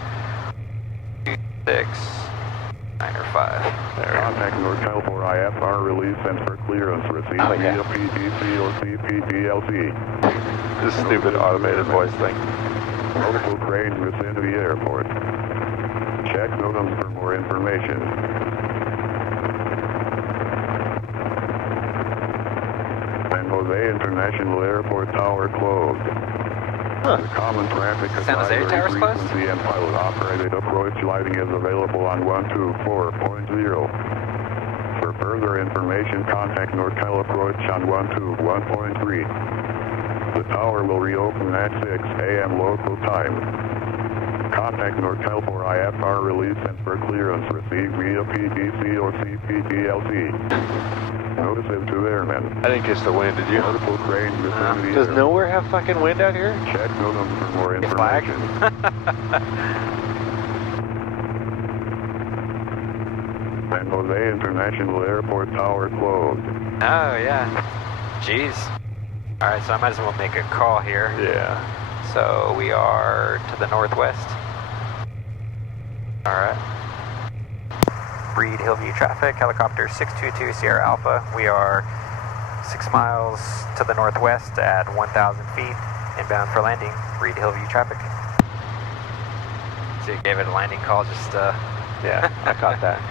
2695. Contact NorCal for IFR release and for clearance received via PTC or CPTLC. This stupid automated voice thing. Multiple cranes within the airport. Check NOTAMs for more information. San Jose International Airport Tower closed. The common traffic San Jose advisory Tower's closed? frequency and pilot operated approach lighting is available on 124.0. For further information, contact NorCal approach on 121.3. The tower will reopen at 6 a.m. local time. Contact NorCal for IFR release and for clearance received via PTC or CPTLC. Notice to airmen. I didn't catch the wind, did you? Multiple cranes within the Does air. nowhere have fucking wind out here? Check NOTAMs for more Flag? information. San Jose International Airport Tower closed. Oh, yeah. Jeez. All right, so I might as well make a call here. Yeah. So we are to the northwest. All right. Reed Hillview traffic, helicopter 622 Sierra Alpha. We are 6 miles to the northwest at 1,000 feet, inbound for landing. Reed Hillview traffic. So you gave it a landing call, just Yeah, I caught that.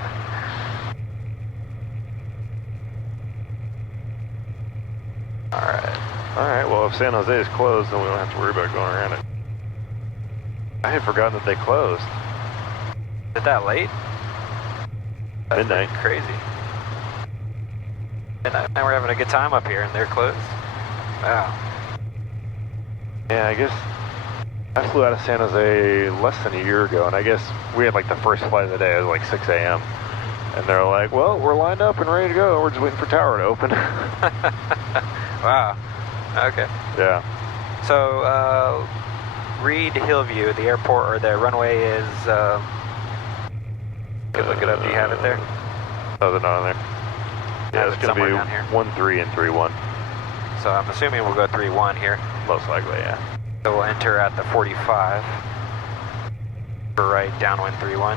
All right. Alright, well if San Jose is closed, then we don't have to worry about going around it. I had forgotten that they closed. Is it that late? That's Midnight. Crazy. Midnight. Now we're having a good time up here and they're closed. Wow. Yeah, I guess I flew out of San Jose less than a year ago, and I guess we had like the first flight of the day. It was like 6 a.m. And they're like, well, we're lined up and ready to go. We're just waiting for tower to open. Wow. Okay. Yeah. So, Reed Hillview, the airport or the runway is, you can look it up. Do you have it there? Oh, they're not on there. Yeah, it's going to be down here. 13 and 31. So I'm assuming we'll go 3-1 here. Most likely, yeah. So we'll enter at the 45. For right, downwind 3-1.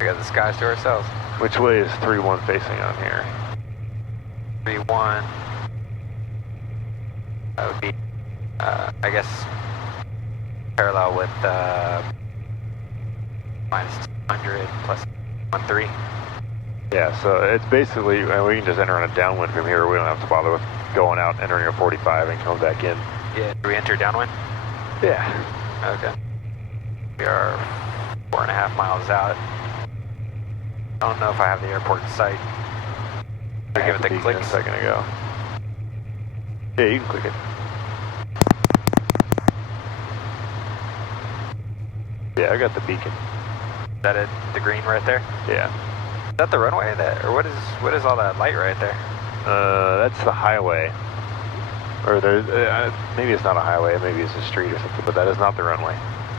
We got the skies to ourselves. Which way is 31 facing on here? 3-1. That would be, I guess, parallel with minus 200 plus 13. Yeah, so it's basically, and we can just enter on a downwind from here. We don't have to bother with going out, entering a 45 and coming back in. Yeah, do we enter downwind? Yeah. Okay. We are 4.5 miles out. I don't know if I have the airport in sight. I give it the click a second ago. Yeah, you can click it. Yeah, I got the beacon. Is that it? The green right there? Yeah. Is that the runway? That, or what is all that light right there? That's the highway. Or there's maybe it's not a highway, maybe it's a street or something, but that is not the runway.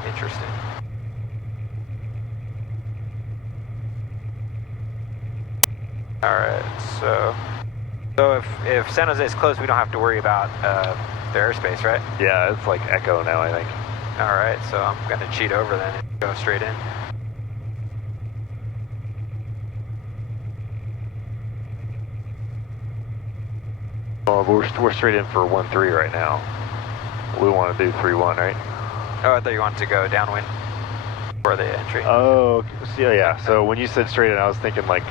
Interesting. All right, so if San Jose is closed, we don't have to worry about the airspace, right? Yeah, it's like Echo now, I think. All right, so I'm gonna cheat over then and go straight in. Well, we're straight in for 1-3 right now. We want to do 3-1, right? Oh, I thought you wanted to go downwind for the entry. Oh, yeah. So when you said straight in, I was thinking like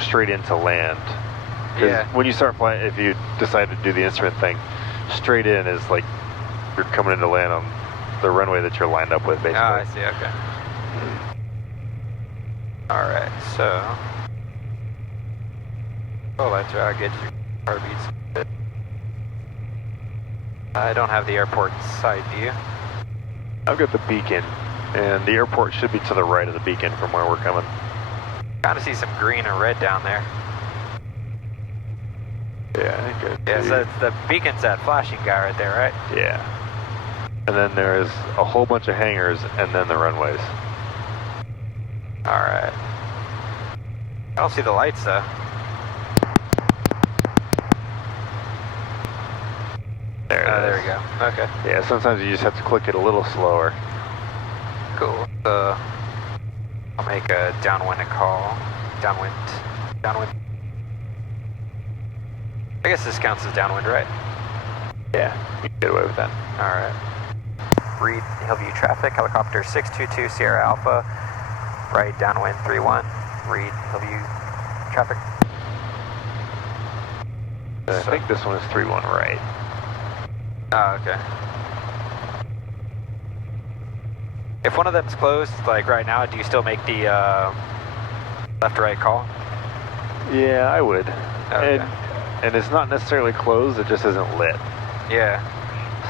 straight into land. Yeah. When you start flying, if you decide to do the instrument thing, straight in is like you're coming into land on the runway that you're lined up with, basically. Oh, I see. Okay. All right. So, oh, that's where I get your car beats. I don't have the airport in sight. Do you? I've got the beacon, and the airport should be to the right of the beacon from where we're coming. Kind of see some green and red down there. Yeah, I think Yeah, so it's the beacon's that flashing guy right there, right? Yeah. And then there's a whole bunch of hangars, and then the runways. All right. I don't see the lights though. There we go. Okay. Yeah, sometimes you just have to click it a little slower. Cool. I'll make a downwind call. Downwind. I guess this counts as downwind, right? Yeah, you can get away with that. All right. Read Hillview traffic, helicopter 622 Sierra Alpha, right downwind 31. Read Hillview traffic. I think this one is 3-1 right. Oh, okay. If one of them's closed, like right now, do you still make the left-right call? Yeah, I would. Okay. And it's not necessarily closed, it just isn't lit. Yeah.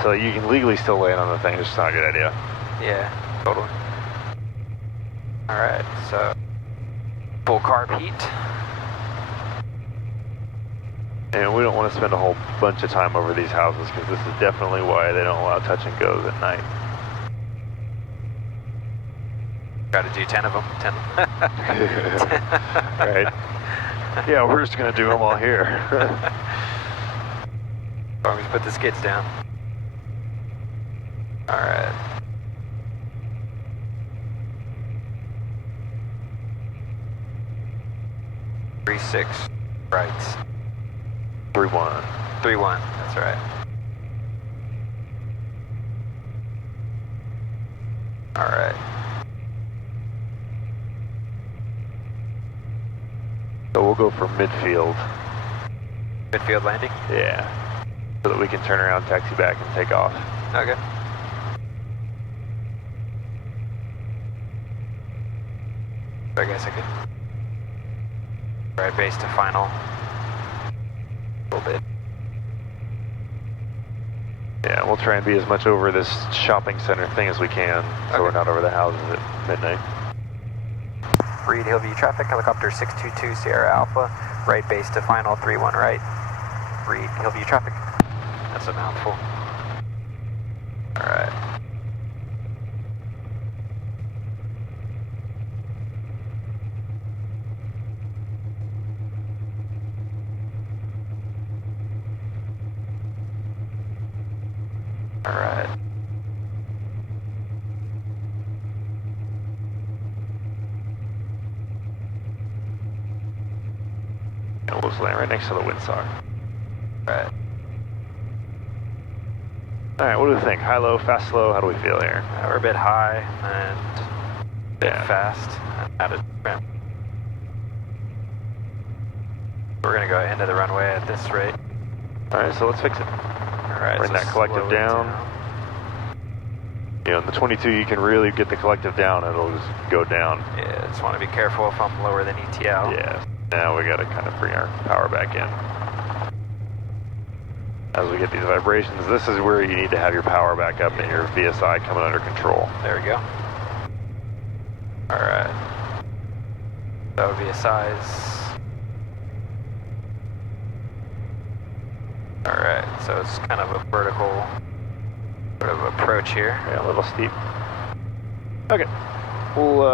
So you can legally still land on the thing, it's just not a good idea. Yeah, totally. Alright, so full carb heat. And we don't want to spend a whole bunch of time over these houses because this is definitely why they don't allow touch and goes at night. Got to do 10 of them. 10. Right. Yeah, we're just going to do them all here. As long as we put the skids down. Alright. Three 6 right. 3-1. 3-1, that's right. Alright. So we'll go for midfield. Midfield landing? Yeah. So that we can turn around, taxi back, and take off. Okay. So I guess I could right base to final. A little bit. Yeah, we'll try and be as much over this shopping center thing as we can, so we're not over the houses at midnight. Read Hillview traffic, helicopter 622 Sierra Alpha, right base to final 3-1 right. Read Hillview traffic. That's a mouthful. Alright. Alright. And we'll just land right next to the windsock. Right. All right, what do we think? High, low, fast, slow? How do we feel here? We're a bit high and a bit fast. And out of trim. We're going to go into the runway at this rate. All right, so let's fix it. All right, Bring so that collective slow it down. You know, in the 22, you can really get the collective down. It'll just go down. Yeah, just want to be careful if I'm lower than ETL. Yeah. Now we got to kind of bring our power back in. As we get these vibrations, this is where you need to have your power back up and your VSI coming under control. There we go. All right. That would be a size. All right, so it's kind of a vertical sort of approach here. Yeah, a little steep. Okay. We'll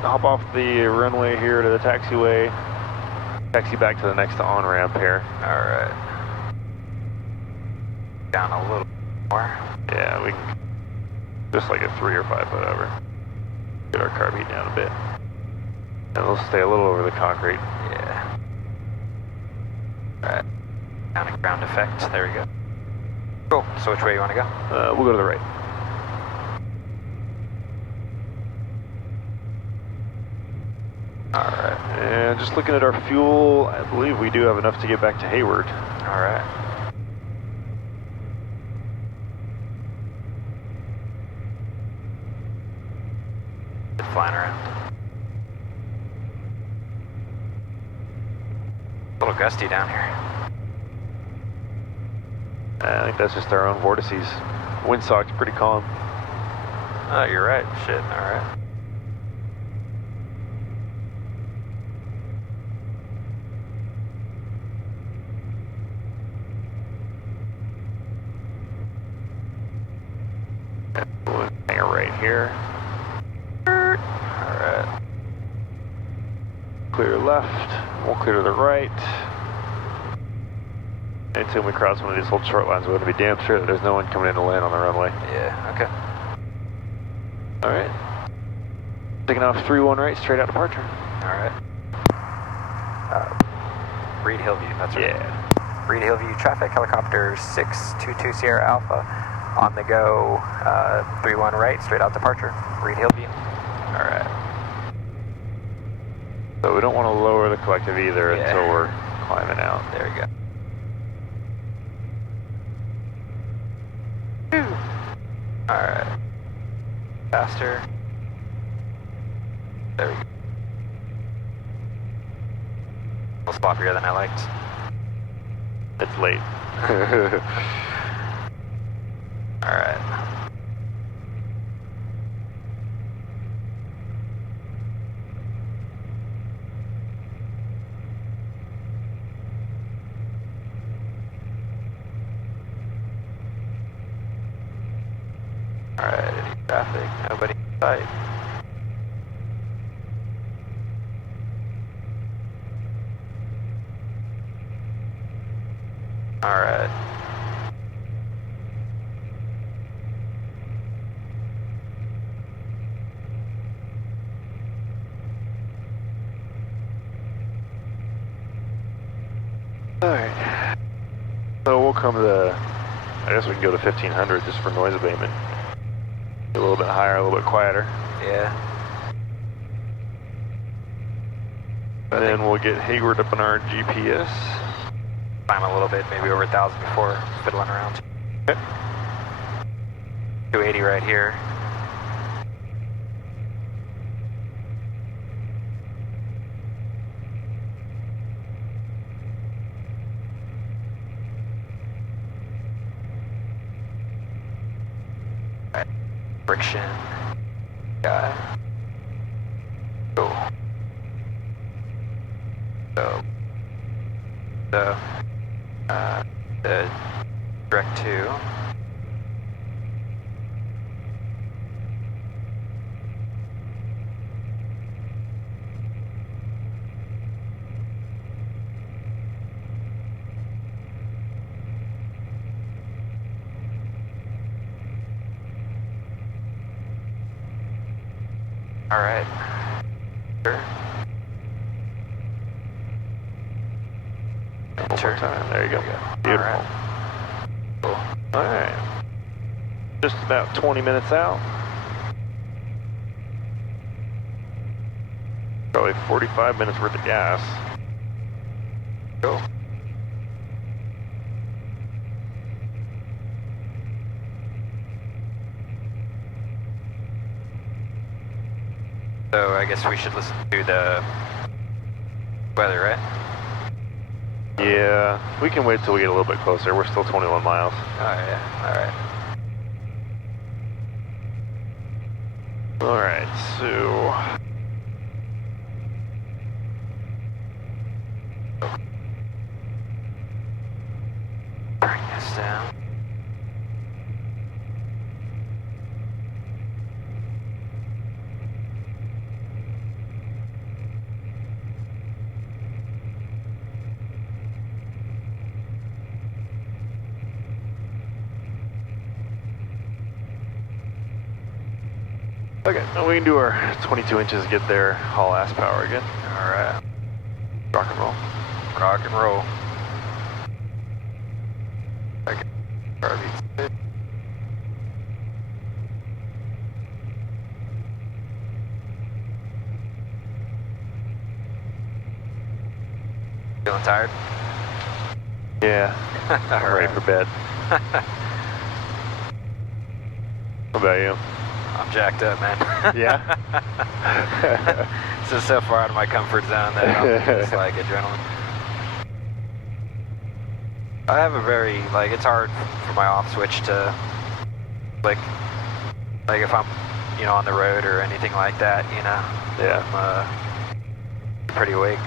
hop off the runway here to the taxiway. Taxi back to the next on-ramp here. All right. Down a little more. Yeah, we can just like a 3 or 5 foot over. Get our carb heat down a bit. And we'll stay a little over the concrete. Yeah. All right. Down to ground effect. There we go. Cool. So which way you want to go? We'll go to the right. All right. And just looking at our fuel, I believe we do have enough to get back to Hayward. All right. Flying around. A little gusty down here. I think that's just our own vortices. Windsock's pretty calm. Oh, you're right. Shit. All right. We'll hang it right here. Alright. Clear left. We'll clear to the right. Anytime we cross one of these old short lines, we want to be damn sure that there's no one coming in to land on the runway. Yeah, okay. Alright. Taking off 3-1 right, straight out departure. Alright. Reed Hillview, that's right. Yeah. Reed Hillview traffic, helicopter 622 Sierra Alpha. On the go, 3-1 right, straight out departure. Reed Hillview. Alright. So we don't want to lower the collective either until we're climbing out. There we go. Alright. Faster. There we go. A little sloppier than I liked. It's late. Alright. Alright, any traffic, nobody in sight. Alright. Alright. So we'll come to, I guess we can go to 1500 just for noise abatement. A little bit higher, a little bit quieter. Yeah. And then we'll get Hayward up on our GPS. Climb a little bit, maybe over 1,000 before fiddling around. Okay. 280 right here. Right. Friction. Guy. Cool. So, the direct 2. All right. Sure. One more time. There you go. Beautiful. All right. Cool. All right. Just about 20 minutes out. Probably 45 minutes worth of gas. Go. So I guess we should listen to the weather, right? Yeah, we can wait till we get a little bit closer. We're still 21 miles. Oh yeah, alright. Alright, so... Bring this down. Okay, now we can do our 22 inches, get there, haul ass power again. Alright. Rock and roll. Rock and roll. Okay. RV. Feeling tired? Yeah, I'm ready for bed. What about you? I'm jacked up, man. Yeah? This is so far out of my comfort zone that I'm just like adrenaline. I have a very, like, it's hard for my off switch to, like if I'm, you know, on the road or anything like that, you know. Yeah. I'm pretty awake.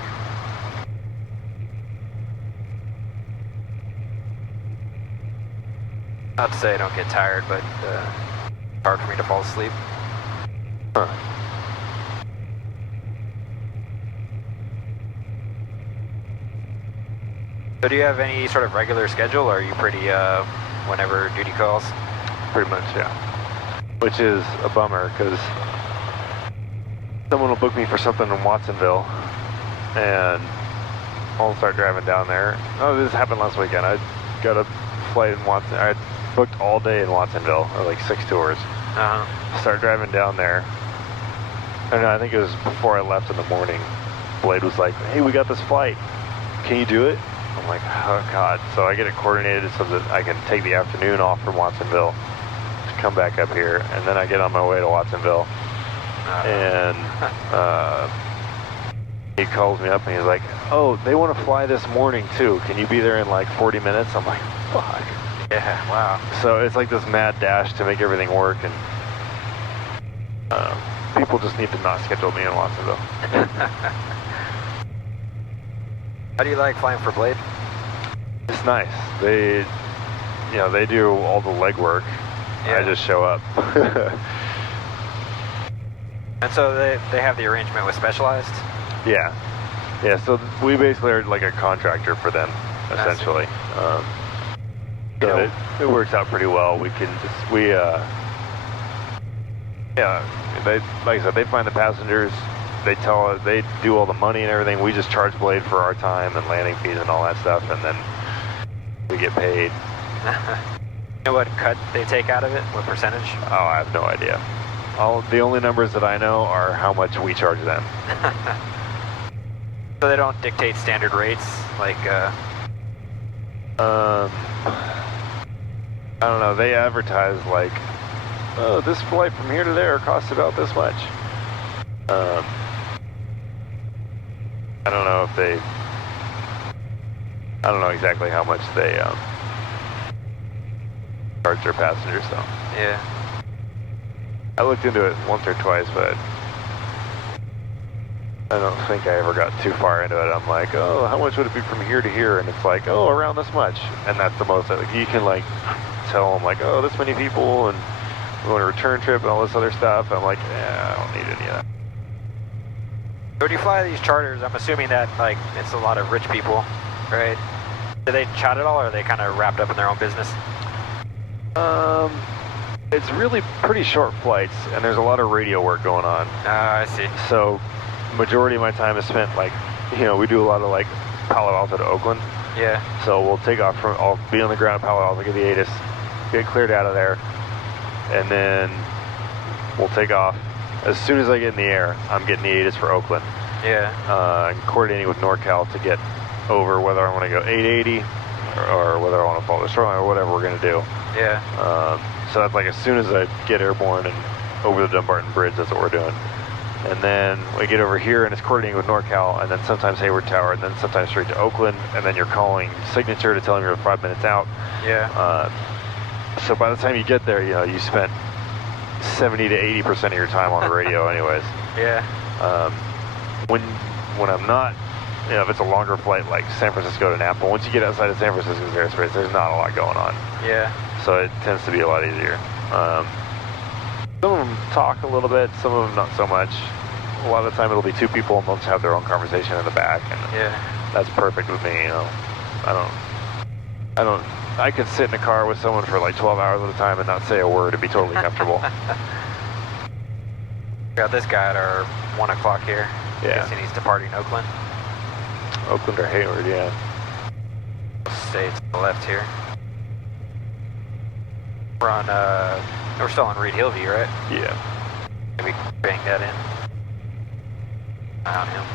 Not to say I don't get tired, but it's hard for me to fall asleep. Huh. So do you have any sort of regular schedule, or are you pretty, whenever duty calls? Pretty much, yeah. Which is a bummer, because someone will book me for something in Watsonville, and I'll start driving down there. Oh, this happened last weekend. I got a flight in Watson. I booked all day in Watsonville, or like 6 tours. Start driving down there. I don't know, I think it was before I left in the morning. Blade was like, hey, we got this flight. Can you do it? I'm like, oh God. So I get it coordinated so that I can take the afternoon off from Watsonville to come back up here. And then I get on my way to Watsonville. And he calls me up and he's like, oh, they want to fly this morning too. Can you be there in like 40 minutes? I'm like, fuck. Yeah, wow. So it's like this mad dash to make everything work, and people just need to not schedule me in Watsonville. How do you like flying for Blade? It's nice. They, you know, they do all the legwork. Yeah. I just show up. And so they have the arrangement with Specialized? Yeah. Yeah, so we basically are like a contractor for them, essentially. So it works out pretty well. We can just, yeah, they, like I said, they find the passengers, they tell us, they do all the money and everything. We just charge Blade for our time and landing fees and all that stuff, and then we get paid. You know what cut they take out of it? What percentage? Oh, I have no idea. The only numbers that I know are how much we charge them. So they don't dictate standard rates, like, I don't know, they advertise like, oh, this flight from here to there costs about this much. I don't know if they, I don't know exactly how much they charge their passengers though. yeah. I looked into it once or twice, but I don't think I ever got too far into it. I'm like, oh, how much would it be from here to here? And it's like, oh, around this much. And that's the most, like, you can like tell them like, oh, this many people and we want a return trip and all this other stuff. I'm like, yeah, I don't need any of that. So when you fly these charters, I'm assuming that, like, it's a lot of rich people, right? Do they chat at all, or are they kind of wrapped up in their own business? It's really pretty short flights, and there's a lot of radio work going on. I see. So majority of my time is spent, like, you know, we do a lot of like Palo Alto to Oakland. Yeah. So we'll take off from, I'll be on the ground at Palo Alto, get the ATIS, get cleared out of there, and then we'll take off. As soon as I get in the air, I'm getting the ATIS for Oakland. Yeah. I'm coordinating with NorCal to get over whether I want to go 880 or whether I want to follow the Stroh or whatever we're going to do. Yeah. So that's like as soon as I get airborne and over the Dumbarton Bridge, that's what we're doing. And then we get over here and it's coordinating with NorCal, and then sometimes Hayward Tower, and then sometimes straight to Oakland, and then you're calling Signature to tell them you're 5 minutes out. Yeah. So by the time you get there, you know, you spent 70 to 80% of your time on the radio anyways. Yeah. When I'm not, you know, if it's a longer flight like San Francisco to Napa, once you get outside of San Francisco's airspace, there's not a lot going on. Yeah. So it tends to be a lot easier. Some of them talk a little bit, some of them not so much. A lot of the time it'll be two people and they'll just have their own conversation in the back, and yeah, that's perfect with me, you know. I could sit in a car with someone for like 12 hours at a time and not say a word and be totally comfortable. Got this guy at our 1 o'clock here. Yeah. Guessing he's departing Oakland. Oakland or Hayward, yeah. Stay to the left here. We're on, we're still on Reed Hillview, right? Yeah. Maybe bang that in. Eye on him.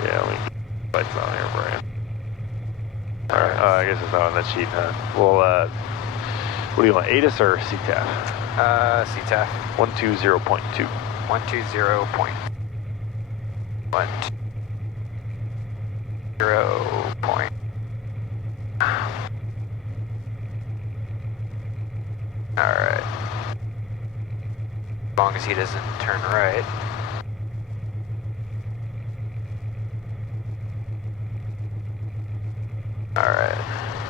Yeah, we lights on here, Brian. Alright, I guess it's not on that sheet, huh? Well, what do you want, ATIS or CTAF? CTAF. 120.2. 120.1. Alright. As long as he doesn't turn right. Alright.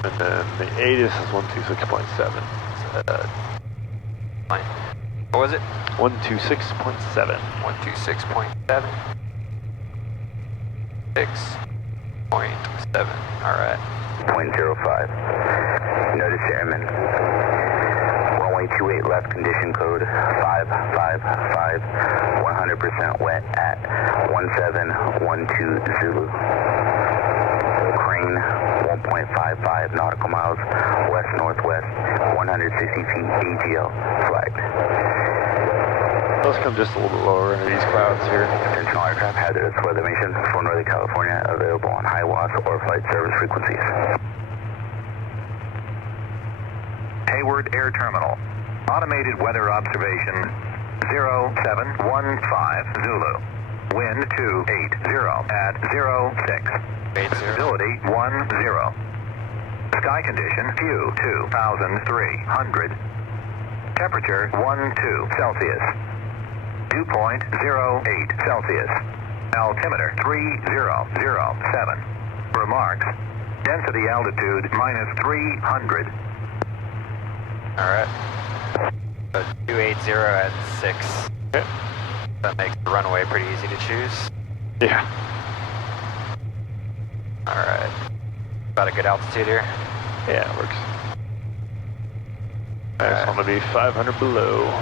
And then the ATIS is 126.7. Fine. What was it? 126.7. 126.7. 6.7. Alright. 0.05. Notice airman. Runway 28 left, condition code 555. 100% wet at 1712 Zulu. Crane 1.55 nautical miles west-northwest, 160 feet AGL flagged. Let's come just a little bit lower into these clouds here. Attention all aircraft, hazardous weather mission for Northern California, available on high watts or flight service frequencies. Hayward Air Terminal. Automated weather observation 0715 Zulu. Wind 280 at 06. Visibility 10. Sky condition Q2300. Temperature 12 Celsius. Dew point 08 Celsius. Altimeter 3007. Remarks. Density altitude -300. Alright. So 280 at 6. Okay. That makes the runway pretty easy to choose. Yeah. Alright. About a good altitude here. Yeah, it works. I just want to be 500 below.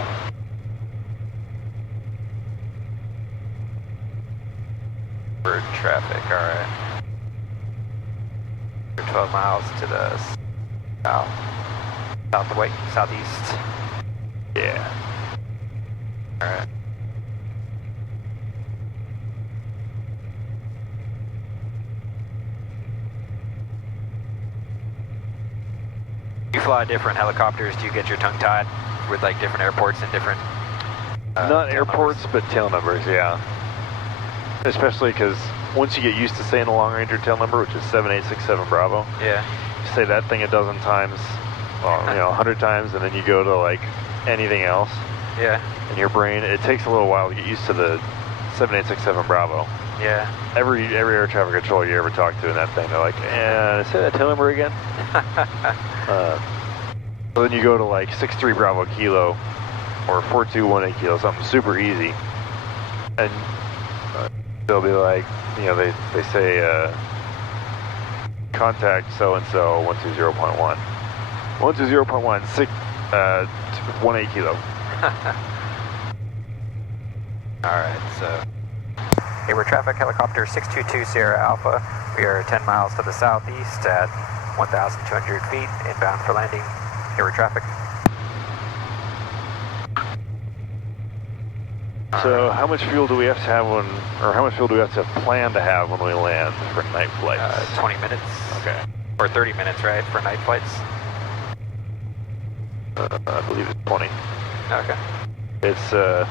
Bird traffic, alright. 12 miles to the south. Southeast. Yeah. Alright. You fly different helicopters, do you get your tongue tied with like different airports and different Not airports, but tail numbers, yeah. Especially because once you get used to saying a long ranger tail number, which is 7867 Bravo, yeah, you say that thing a dozen times, well, you know, 100 times, and then you go to like anything else. yeah, In your brain, it takes a little while to get used to the 7867 Bravo. yeah. Every air traffic controller you ever talk to in that thing, they're like, say that tail number again. So then you go to like 63 Bravo Kilo or 4218 Kilo, something super easy, and they'll be like, you know, they say contact so and so 120.1, 120.1, 18 Kilo. Alright, so Hayward traffic helicopter 622 Sierra Alpha. We are 10 miles to the southeast at 1,200 feet, inbound for landing. Hayward traffic. So how much fuel do we have to have when, or how much fuel do we have to plan to have when we land for night flights? 20 minutes. Okay. Or 30 minutes, right, for night flights? I believe it's 20. Okay. It's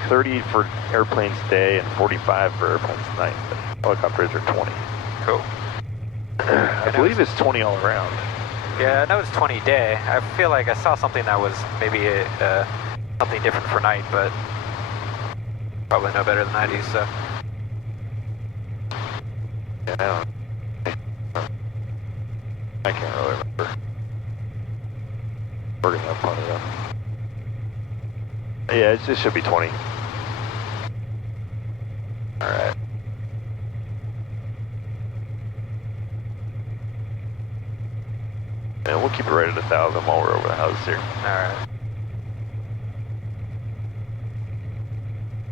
30 for airplanes day and 45 for airplanes night. But helicopters are 20. Cool. I believe it's 20 all around. Yeah, I know it's 20 day. I feel like I saw something that was maybe something different for night, but probably no better than I do, so. Yeah, I can't really remember. We're gonna have plenty though. Yeah, it just should be 20. Alright. And we'll keep it right at 1,000 while we're over the houses here. Alright.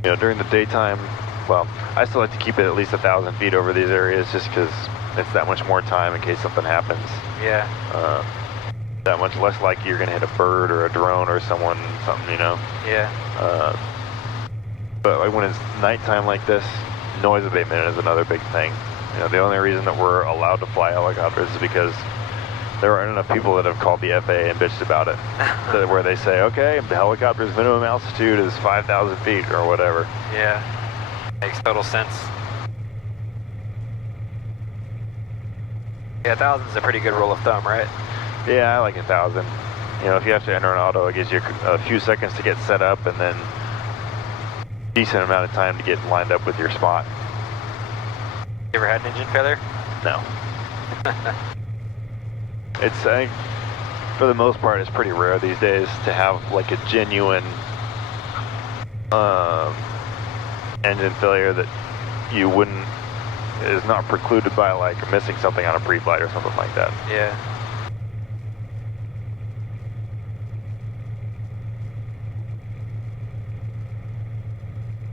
You know, during the daytime, well, I still like to keep it at least 1,000 feet over these areas just because it's that much more time in case something happens. Yeah. That much less likely you're going to hit a bird or a drone or something, you know? Yeah. But like when it's nighttime like this, noise abatement is another big thing. You know, the only reason that we're allowed to fly helicopters is because there aren't enough people that have called the FAA and bitched about it. Where they say, okay, the helicopter's minimum altitude is 5,000 feet or whatever. Yeah. Makes total sense. Yeah, 1,000 is a pretty good rule of thumb, right? Yeah, I like 1,000. You know, if you have to enter an auto, it gives you a few seconds to get set up and then a decent amount of time to get lined up with your spot. You ever had an engine failure? No. It's, I think, for the most part, it's pretty rare these days to have like a genuine engine failure that you wouldn't, is not precluded by like missing something on a pre-flight or something like that. Yeah.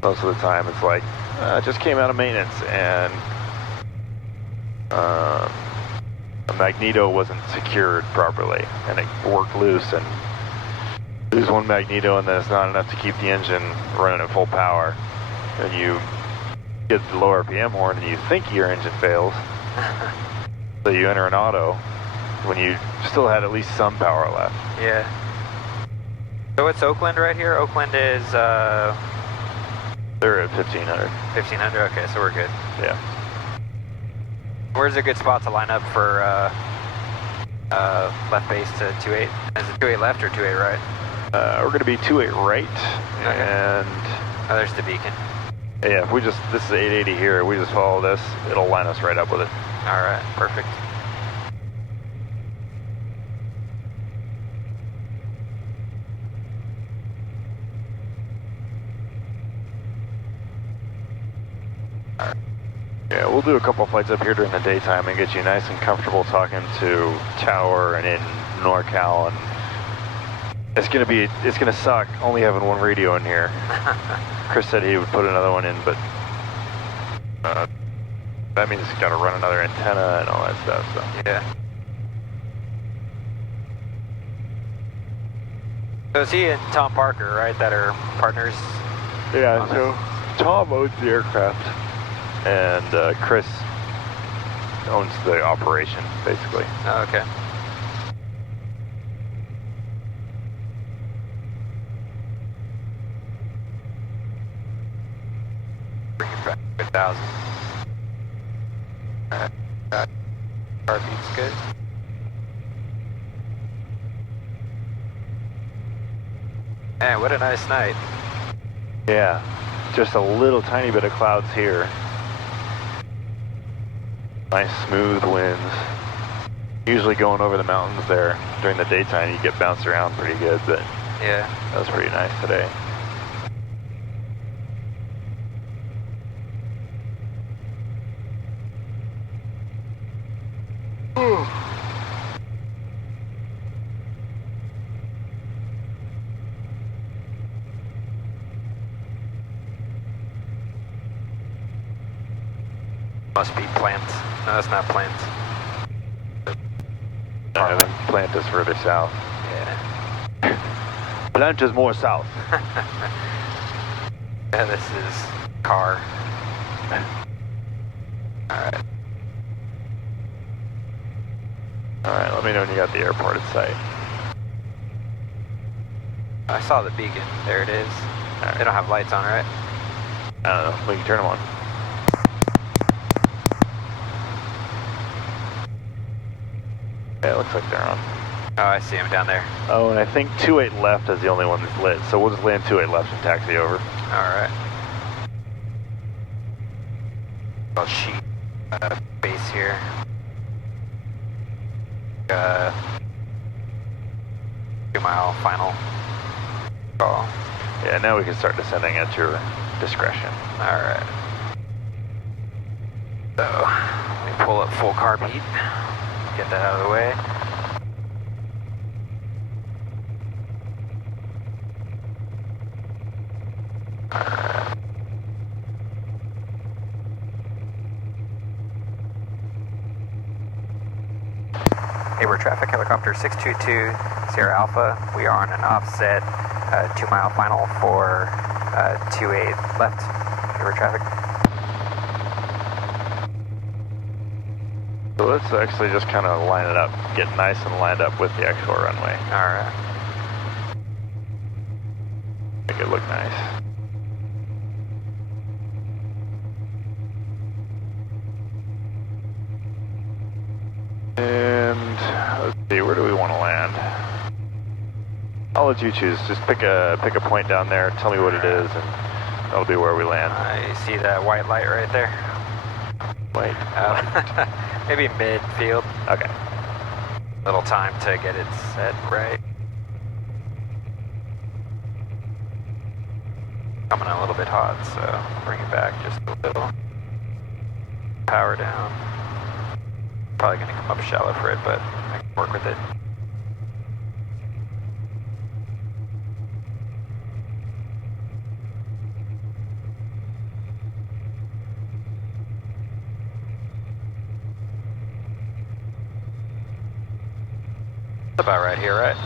Most of the time it's like, just came out of maintenance and the magneto wasn't secured properly and it worked loose and lose one magneto and then it's not enough to keep the engine running at full power. And you get the low RPM horn and you think your engine fails. So you enter an auto when you still had at least some power left. Yeah. So it's Oakland right here? Oakland is, They're at 1,500. 1,500, okay, so we're good. Yeah. Where's a good spot to line up for left base to 28? Is it 28 left or 28 right? We're going to be 28 right, Okay. and Oh, there's the beacon. yeah, if we just, this is 880 here, we just follow this, it'll line us right up with it. All right, perfect. Yeah, we'll do a couple flights up here during the daytime and get you nice and comfortable talking to Tower and in NorCal, and it's gonna suck only having one radio in here. Chris said he would put another one in, but that means he's gotta run another antenna and all that stuff, so. Yeah. So it's he and Tom Parker, right, that are partners? Yeah, so Tom owns the aircraft, and Chris owns the operation, basically. Oh, okay. Bring it back to 1,000. Alright, heartbeat's good. Man, what a nice night. Yeah, just a little tiny bit of clouds here. Nice smooth winds. Usually going over the mountains there during the daytime, you get bounced around pretty good, but Yeah. that was pretty nice today. Must be plants. No, that's not plants. And then Plant is further south. Yeah. Plant is more south. Yeah, this is car. Alright. Alright, let me know when you got the airport in sight. I saw the beacon. There it is. Right. They don't have lights on, right? I don't know. We can turn them on. Yeah, it looks like they're on. Oh, I see them down there. Oh, and I think 28 left is the only one that's lit, so we'll just land 28 left and taxi over. Alright. Well, sheet base here. 2-mile final call. Yeah, now we can start descending at your discretion. Alright. So, let me pull up full carb heat. Get that out of the way. Alright. Hey, we're traffic helicopter 622 Sierra Alpha. We are on an offset 2-mile final for 28 left. Hey, we're traffic. So let's actually just kind of line it up, get nice and lined up with the actual runway. Alright. Make it look nice. And let's see, where do we want to land? I'll let you choose. Just pick a point down there, tell me what it is, and that'll be where we land. I see that white light right there. Wait. Maybe midfield. Okay. Little time to get it set right. Coming a little bit hot, so bring it back just a little. Power down. Probably gonna come up shallow for it, but I can work with it. About right here, right?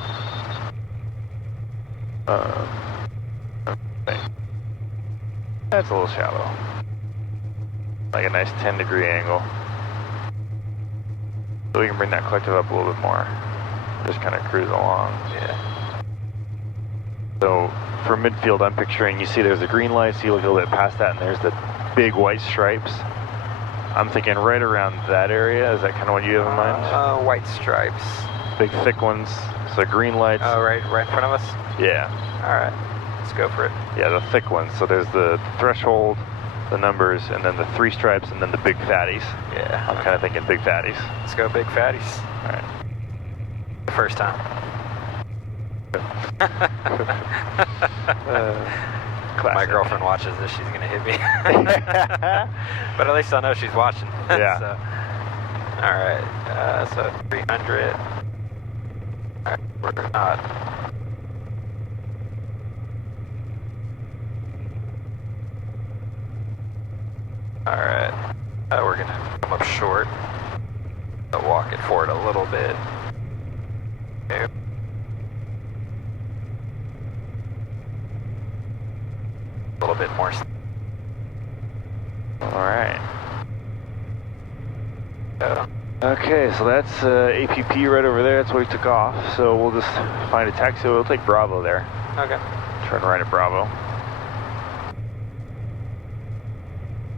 Okay. That's a little shallow. Like a nice 10-degree angle. So we can bring that collective up a little bit more. Just kind of cruise along. Yeah. So for midfield, I'm picturing, you see there's the green lights, you look a little bit past that, and there's the big white stripes. I'm thinking right around that area. Is that kind of what you have in mind? White stripes. Big thick ones, so green lights. Oh, right in front of us? Yeah. Alright, let's go for it. Yeah, the thick ones. So there's the threshold, the numbers, and then the 3 stripes, and then the big fatties. Yeah. I'm kind of thinking big fatties. Let's go big fatties. Alright. First time. My girlfriend watches this, she's gonna hit me. But at least I know she's watching. Yeah. So, alright, so 300. Alright, we're not. Alright, we're gonna come up short. I'll walk it forward a little bit. Okay. A little bit more. Alright. Okay, so that's APP right over there. That's where we took off. So we'll just find a taxi. We'll take Bravo there. Okay. Turn right at Bravo.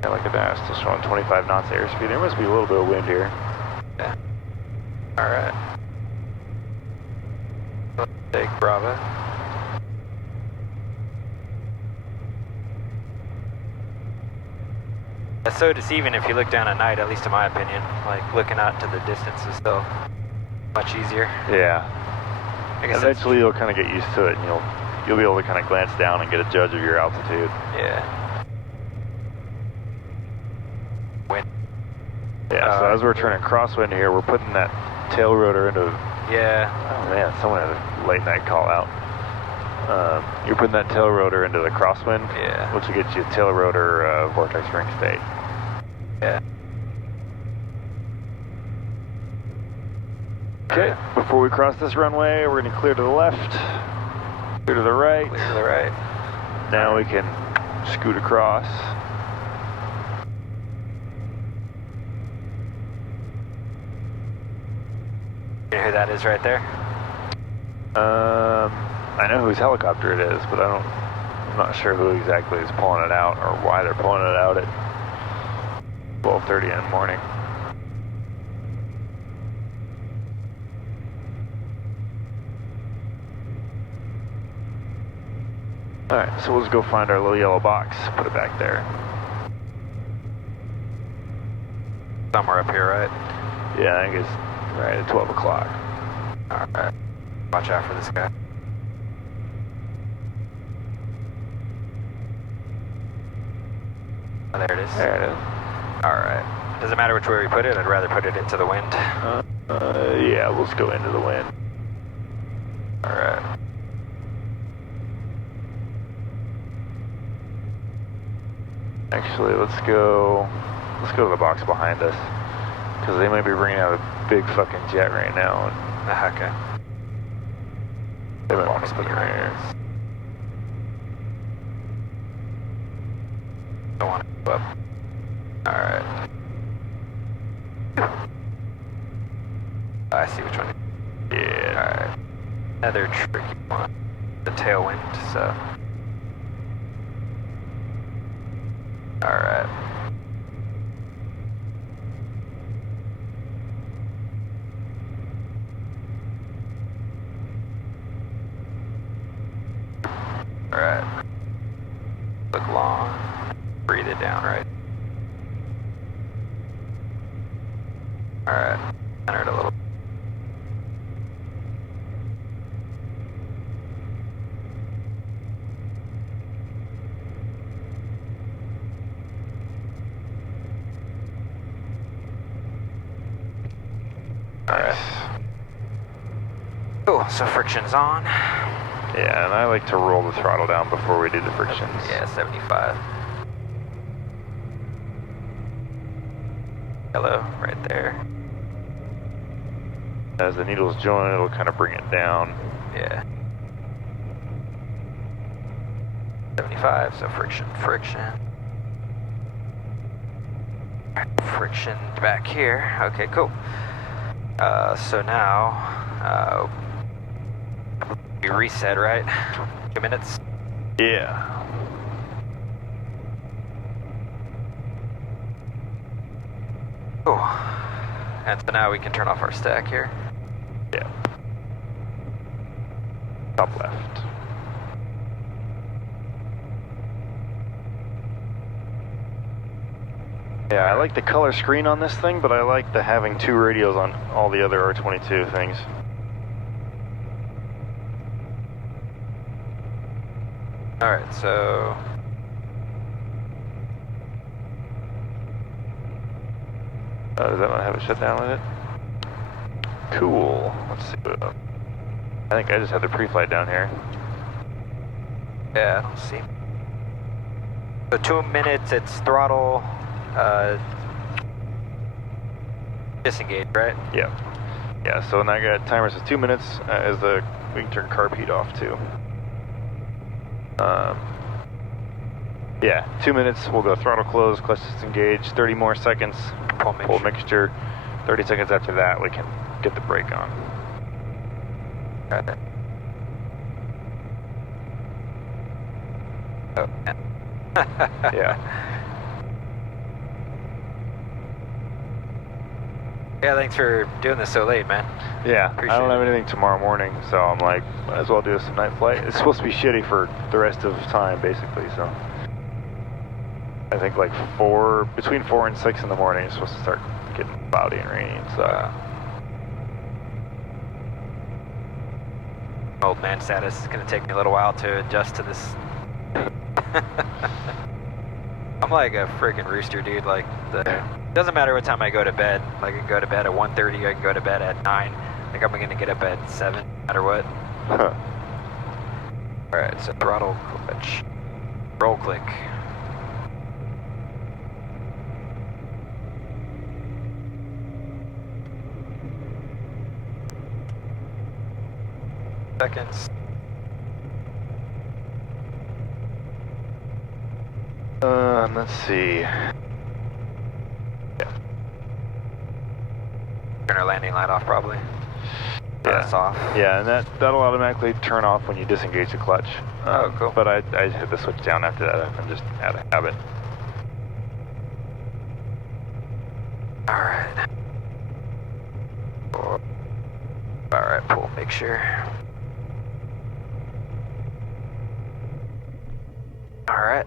Yeah, look at that. Still showing 25 knots airspeed. There must be a little bit of wind here. Yeah. Alright. Let's take Bravo. It's so deceiving if you look down at night, at least in my opinion. Like, looking out to the distance is still much easier. Yeah. I guess eventually you'll kind of get used to it, and you'll be able to kind of glance down and get a judge of your altitude. Yeah. Wind. Yeah, so as we're turning crosswind here, we're putting that tail rotor into... Yeah. Oh man, someone had a late night call out. You're putting that tail rotor into the crosswind, Yeah. which will get you tail rotor vortex ring state. Yeah. Okay, before we cross this runway, we're going to clear to the left, clear to the right. Clear to the right. Now we can scoot across. You know who that is right there? I know whose helicopter it is, but I'm not sure who exactly is pulling it out or why they're pulling it out at 12:30 in the morning. Alright, so we'll just go find our little yellow box, put it back there. Somewhere up here, right? Yeah, I think it's right at 12 o'clock. Alright. Watch out for this guy. Oh, there it is. There it is. Alright. Doesn't matter which way we put it, I'd rather put it into the wind. Yeah, we'll just go into the wind. Alright. Actually, let's go to the box behind us, because they might be bringing out a big fucking jet right now. Okay. They might want to put it right here. Don't want to go up. Alright. I see which one. Yeah. Alright. Another tricky one. The tailwind, so. Alright. Alright. Look long. Breathe it down, right? Alright. Center it a little. Alright. Cool, so friction's on. Yeah, and I like to roll the throttle down before we do the frictions. Yeah, 75. Hello, right there. As the needles join, it'll kind of bring it down. Yeah. 75, so friction. Friction back here. Okay, cool. So now, we reset, right? 2 minutes? Yeah. Cool. And so now we can turn off our stack here. Yeah. Top left. Yeah, I like the color screen on this thing, but I like the having 2 radios on all the other R22 things. Alright, so... Does that not have a shutdown with it? Cool. Let's see. I think I just had the pre-flight down here. Yeah, I don't see. So 2 minutes, it's throttle, disengage, right? Yeah. Yeah, so now I got timer says 2 minutes as we can turn carb heat off too. Yeah, 2 minutes, we'll go throttle close, clutch disengage, 30 more seconds, pull mixture. 30 seconds after that, we can get the brake on. Got it. Oh, Yeah. Yeah, thanks for doing this so late, man. Yeah, Appreciate I don't have it. anything tomorrow morning, so I'm like, might as well do some night flight. It's supposed to be shitty for the rest of the time, basically, so. I think like between 4 and 6 in the morning, it's supposed to start getting cloudy and rainy, so. Old man status is going to take me a little while to adjust to this. I'm like a freaking rooster, dude. Like, doesn't matter what time I go to bed. Like, I can go to bed at 1:30, I can go to bed at 9. I think I'm going to get up at 7, no matter what. Huh. Alright, so throttle clutch. Roll click. Seconds. Let's see. Turn our landing light off probably. That's off. Yeah, and that'll automatically turn off when you disengage the clutch. Oh, cool. But I hit the switch down after that. I'm just out of habit. Alright. Alright, pull mixture. Alright.